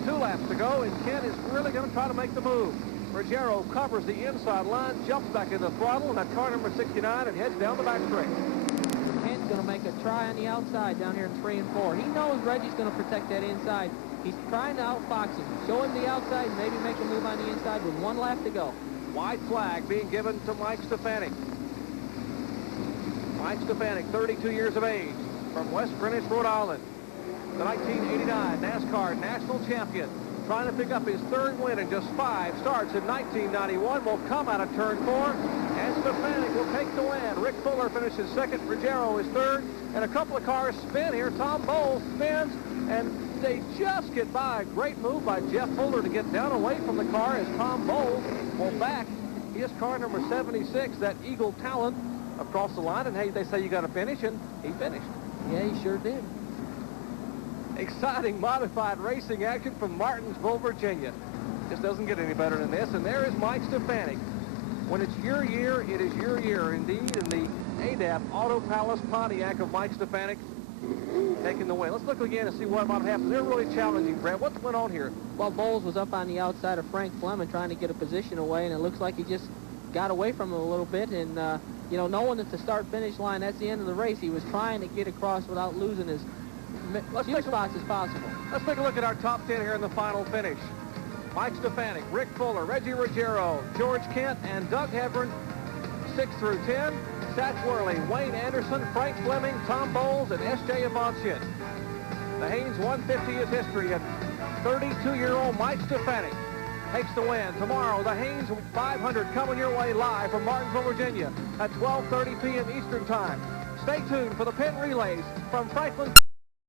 2 laps to go, and Kent is really going to try to make the move. Ruggiero covers the inside line, jumps back in the throttle, and that car number 69 and heads down the backstretch. Kent's going to make a try on the outside down here in 3 and 4. He knows Reggie's going to protect that inside. He's trying to outfox him. Show him the outside, maybe make a move on the inside with 1 lap to go. White flag being given to Mike Stefanik. Mike Stefanik, 32 years of age, from West Greenwich, Rhode Island. The 1989 NASCAR national champion, trying to pick up his 3rd win in just 5 starts in 1991, will come out of turn 4, and Stefanik will take the win. Rick Fuller finishes 2nd, Ruggiero is 3rd, and a couple of cars spin here. Tom Bowles spins, and they just get by. Great move by Jeff Fuller to get down away from the car as Tom Bowles will back his car number 76, that Eagle Talon, across the line. And hey, they say you got to finish, and he finished. Yeah, he sure did. Exciting modified racing action from Martinsville, Virginia. Just doesn't get any better than this. And there is Mike Stefanik. When it's your year, it is your year indeed. And the ADAP Auto Palace Pontiac of Mike Stefanik taking the win. Let's look again and see what might happen. They're really challenging, Brent. What's going on here? Well, Bowles was up on the outside of Frank Fleming trying to get a position away, and it looks like he just got away from him a little bit. And, you know, knowing that the start-finish line, that's the end of the race, he was trying to get across without losing his few spots as possible. Let's take a look at our top 10 here in the final finish. Mike Stefanik, Rick Fuller, Reggie Ruggiero, George Kent, and Doug Hebron, 6 through 10. Satch Worley, Wayne Anderson, Frank Fleming, Tom Bowles, and S.J. Avancian. The Haynes 150 is history, and 32-year-old Mike Stefanik takes the win. Tomorrow, the Haynes 500 coming your way live from Martinsville, Virginia at 12:30 p.m. Eastern Time. Stay tuned for the Penn Relays from Franklin.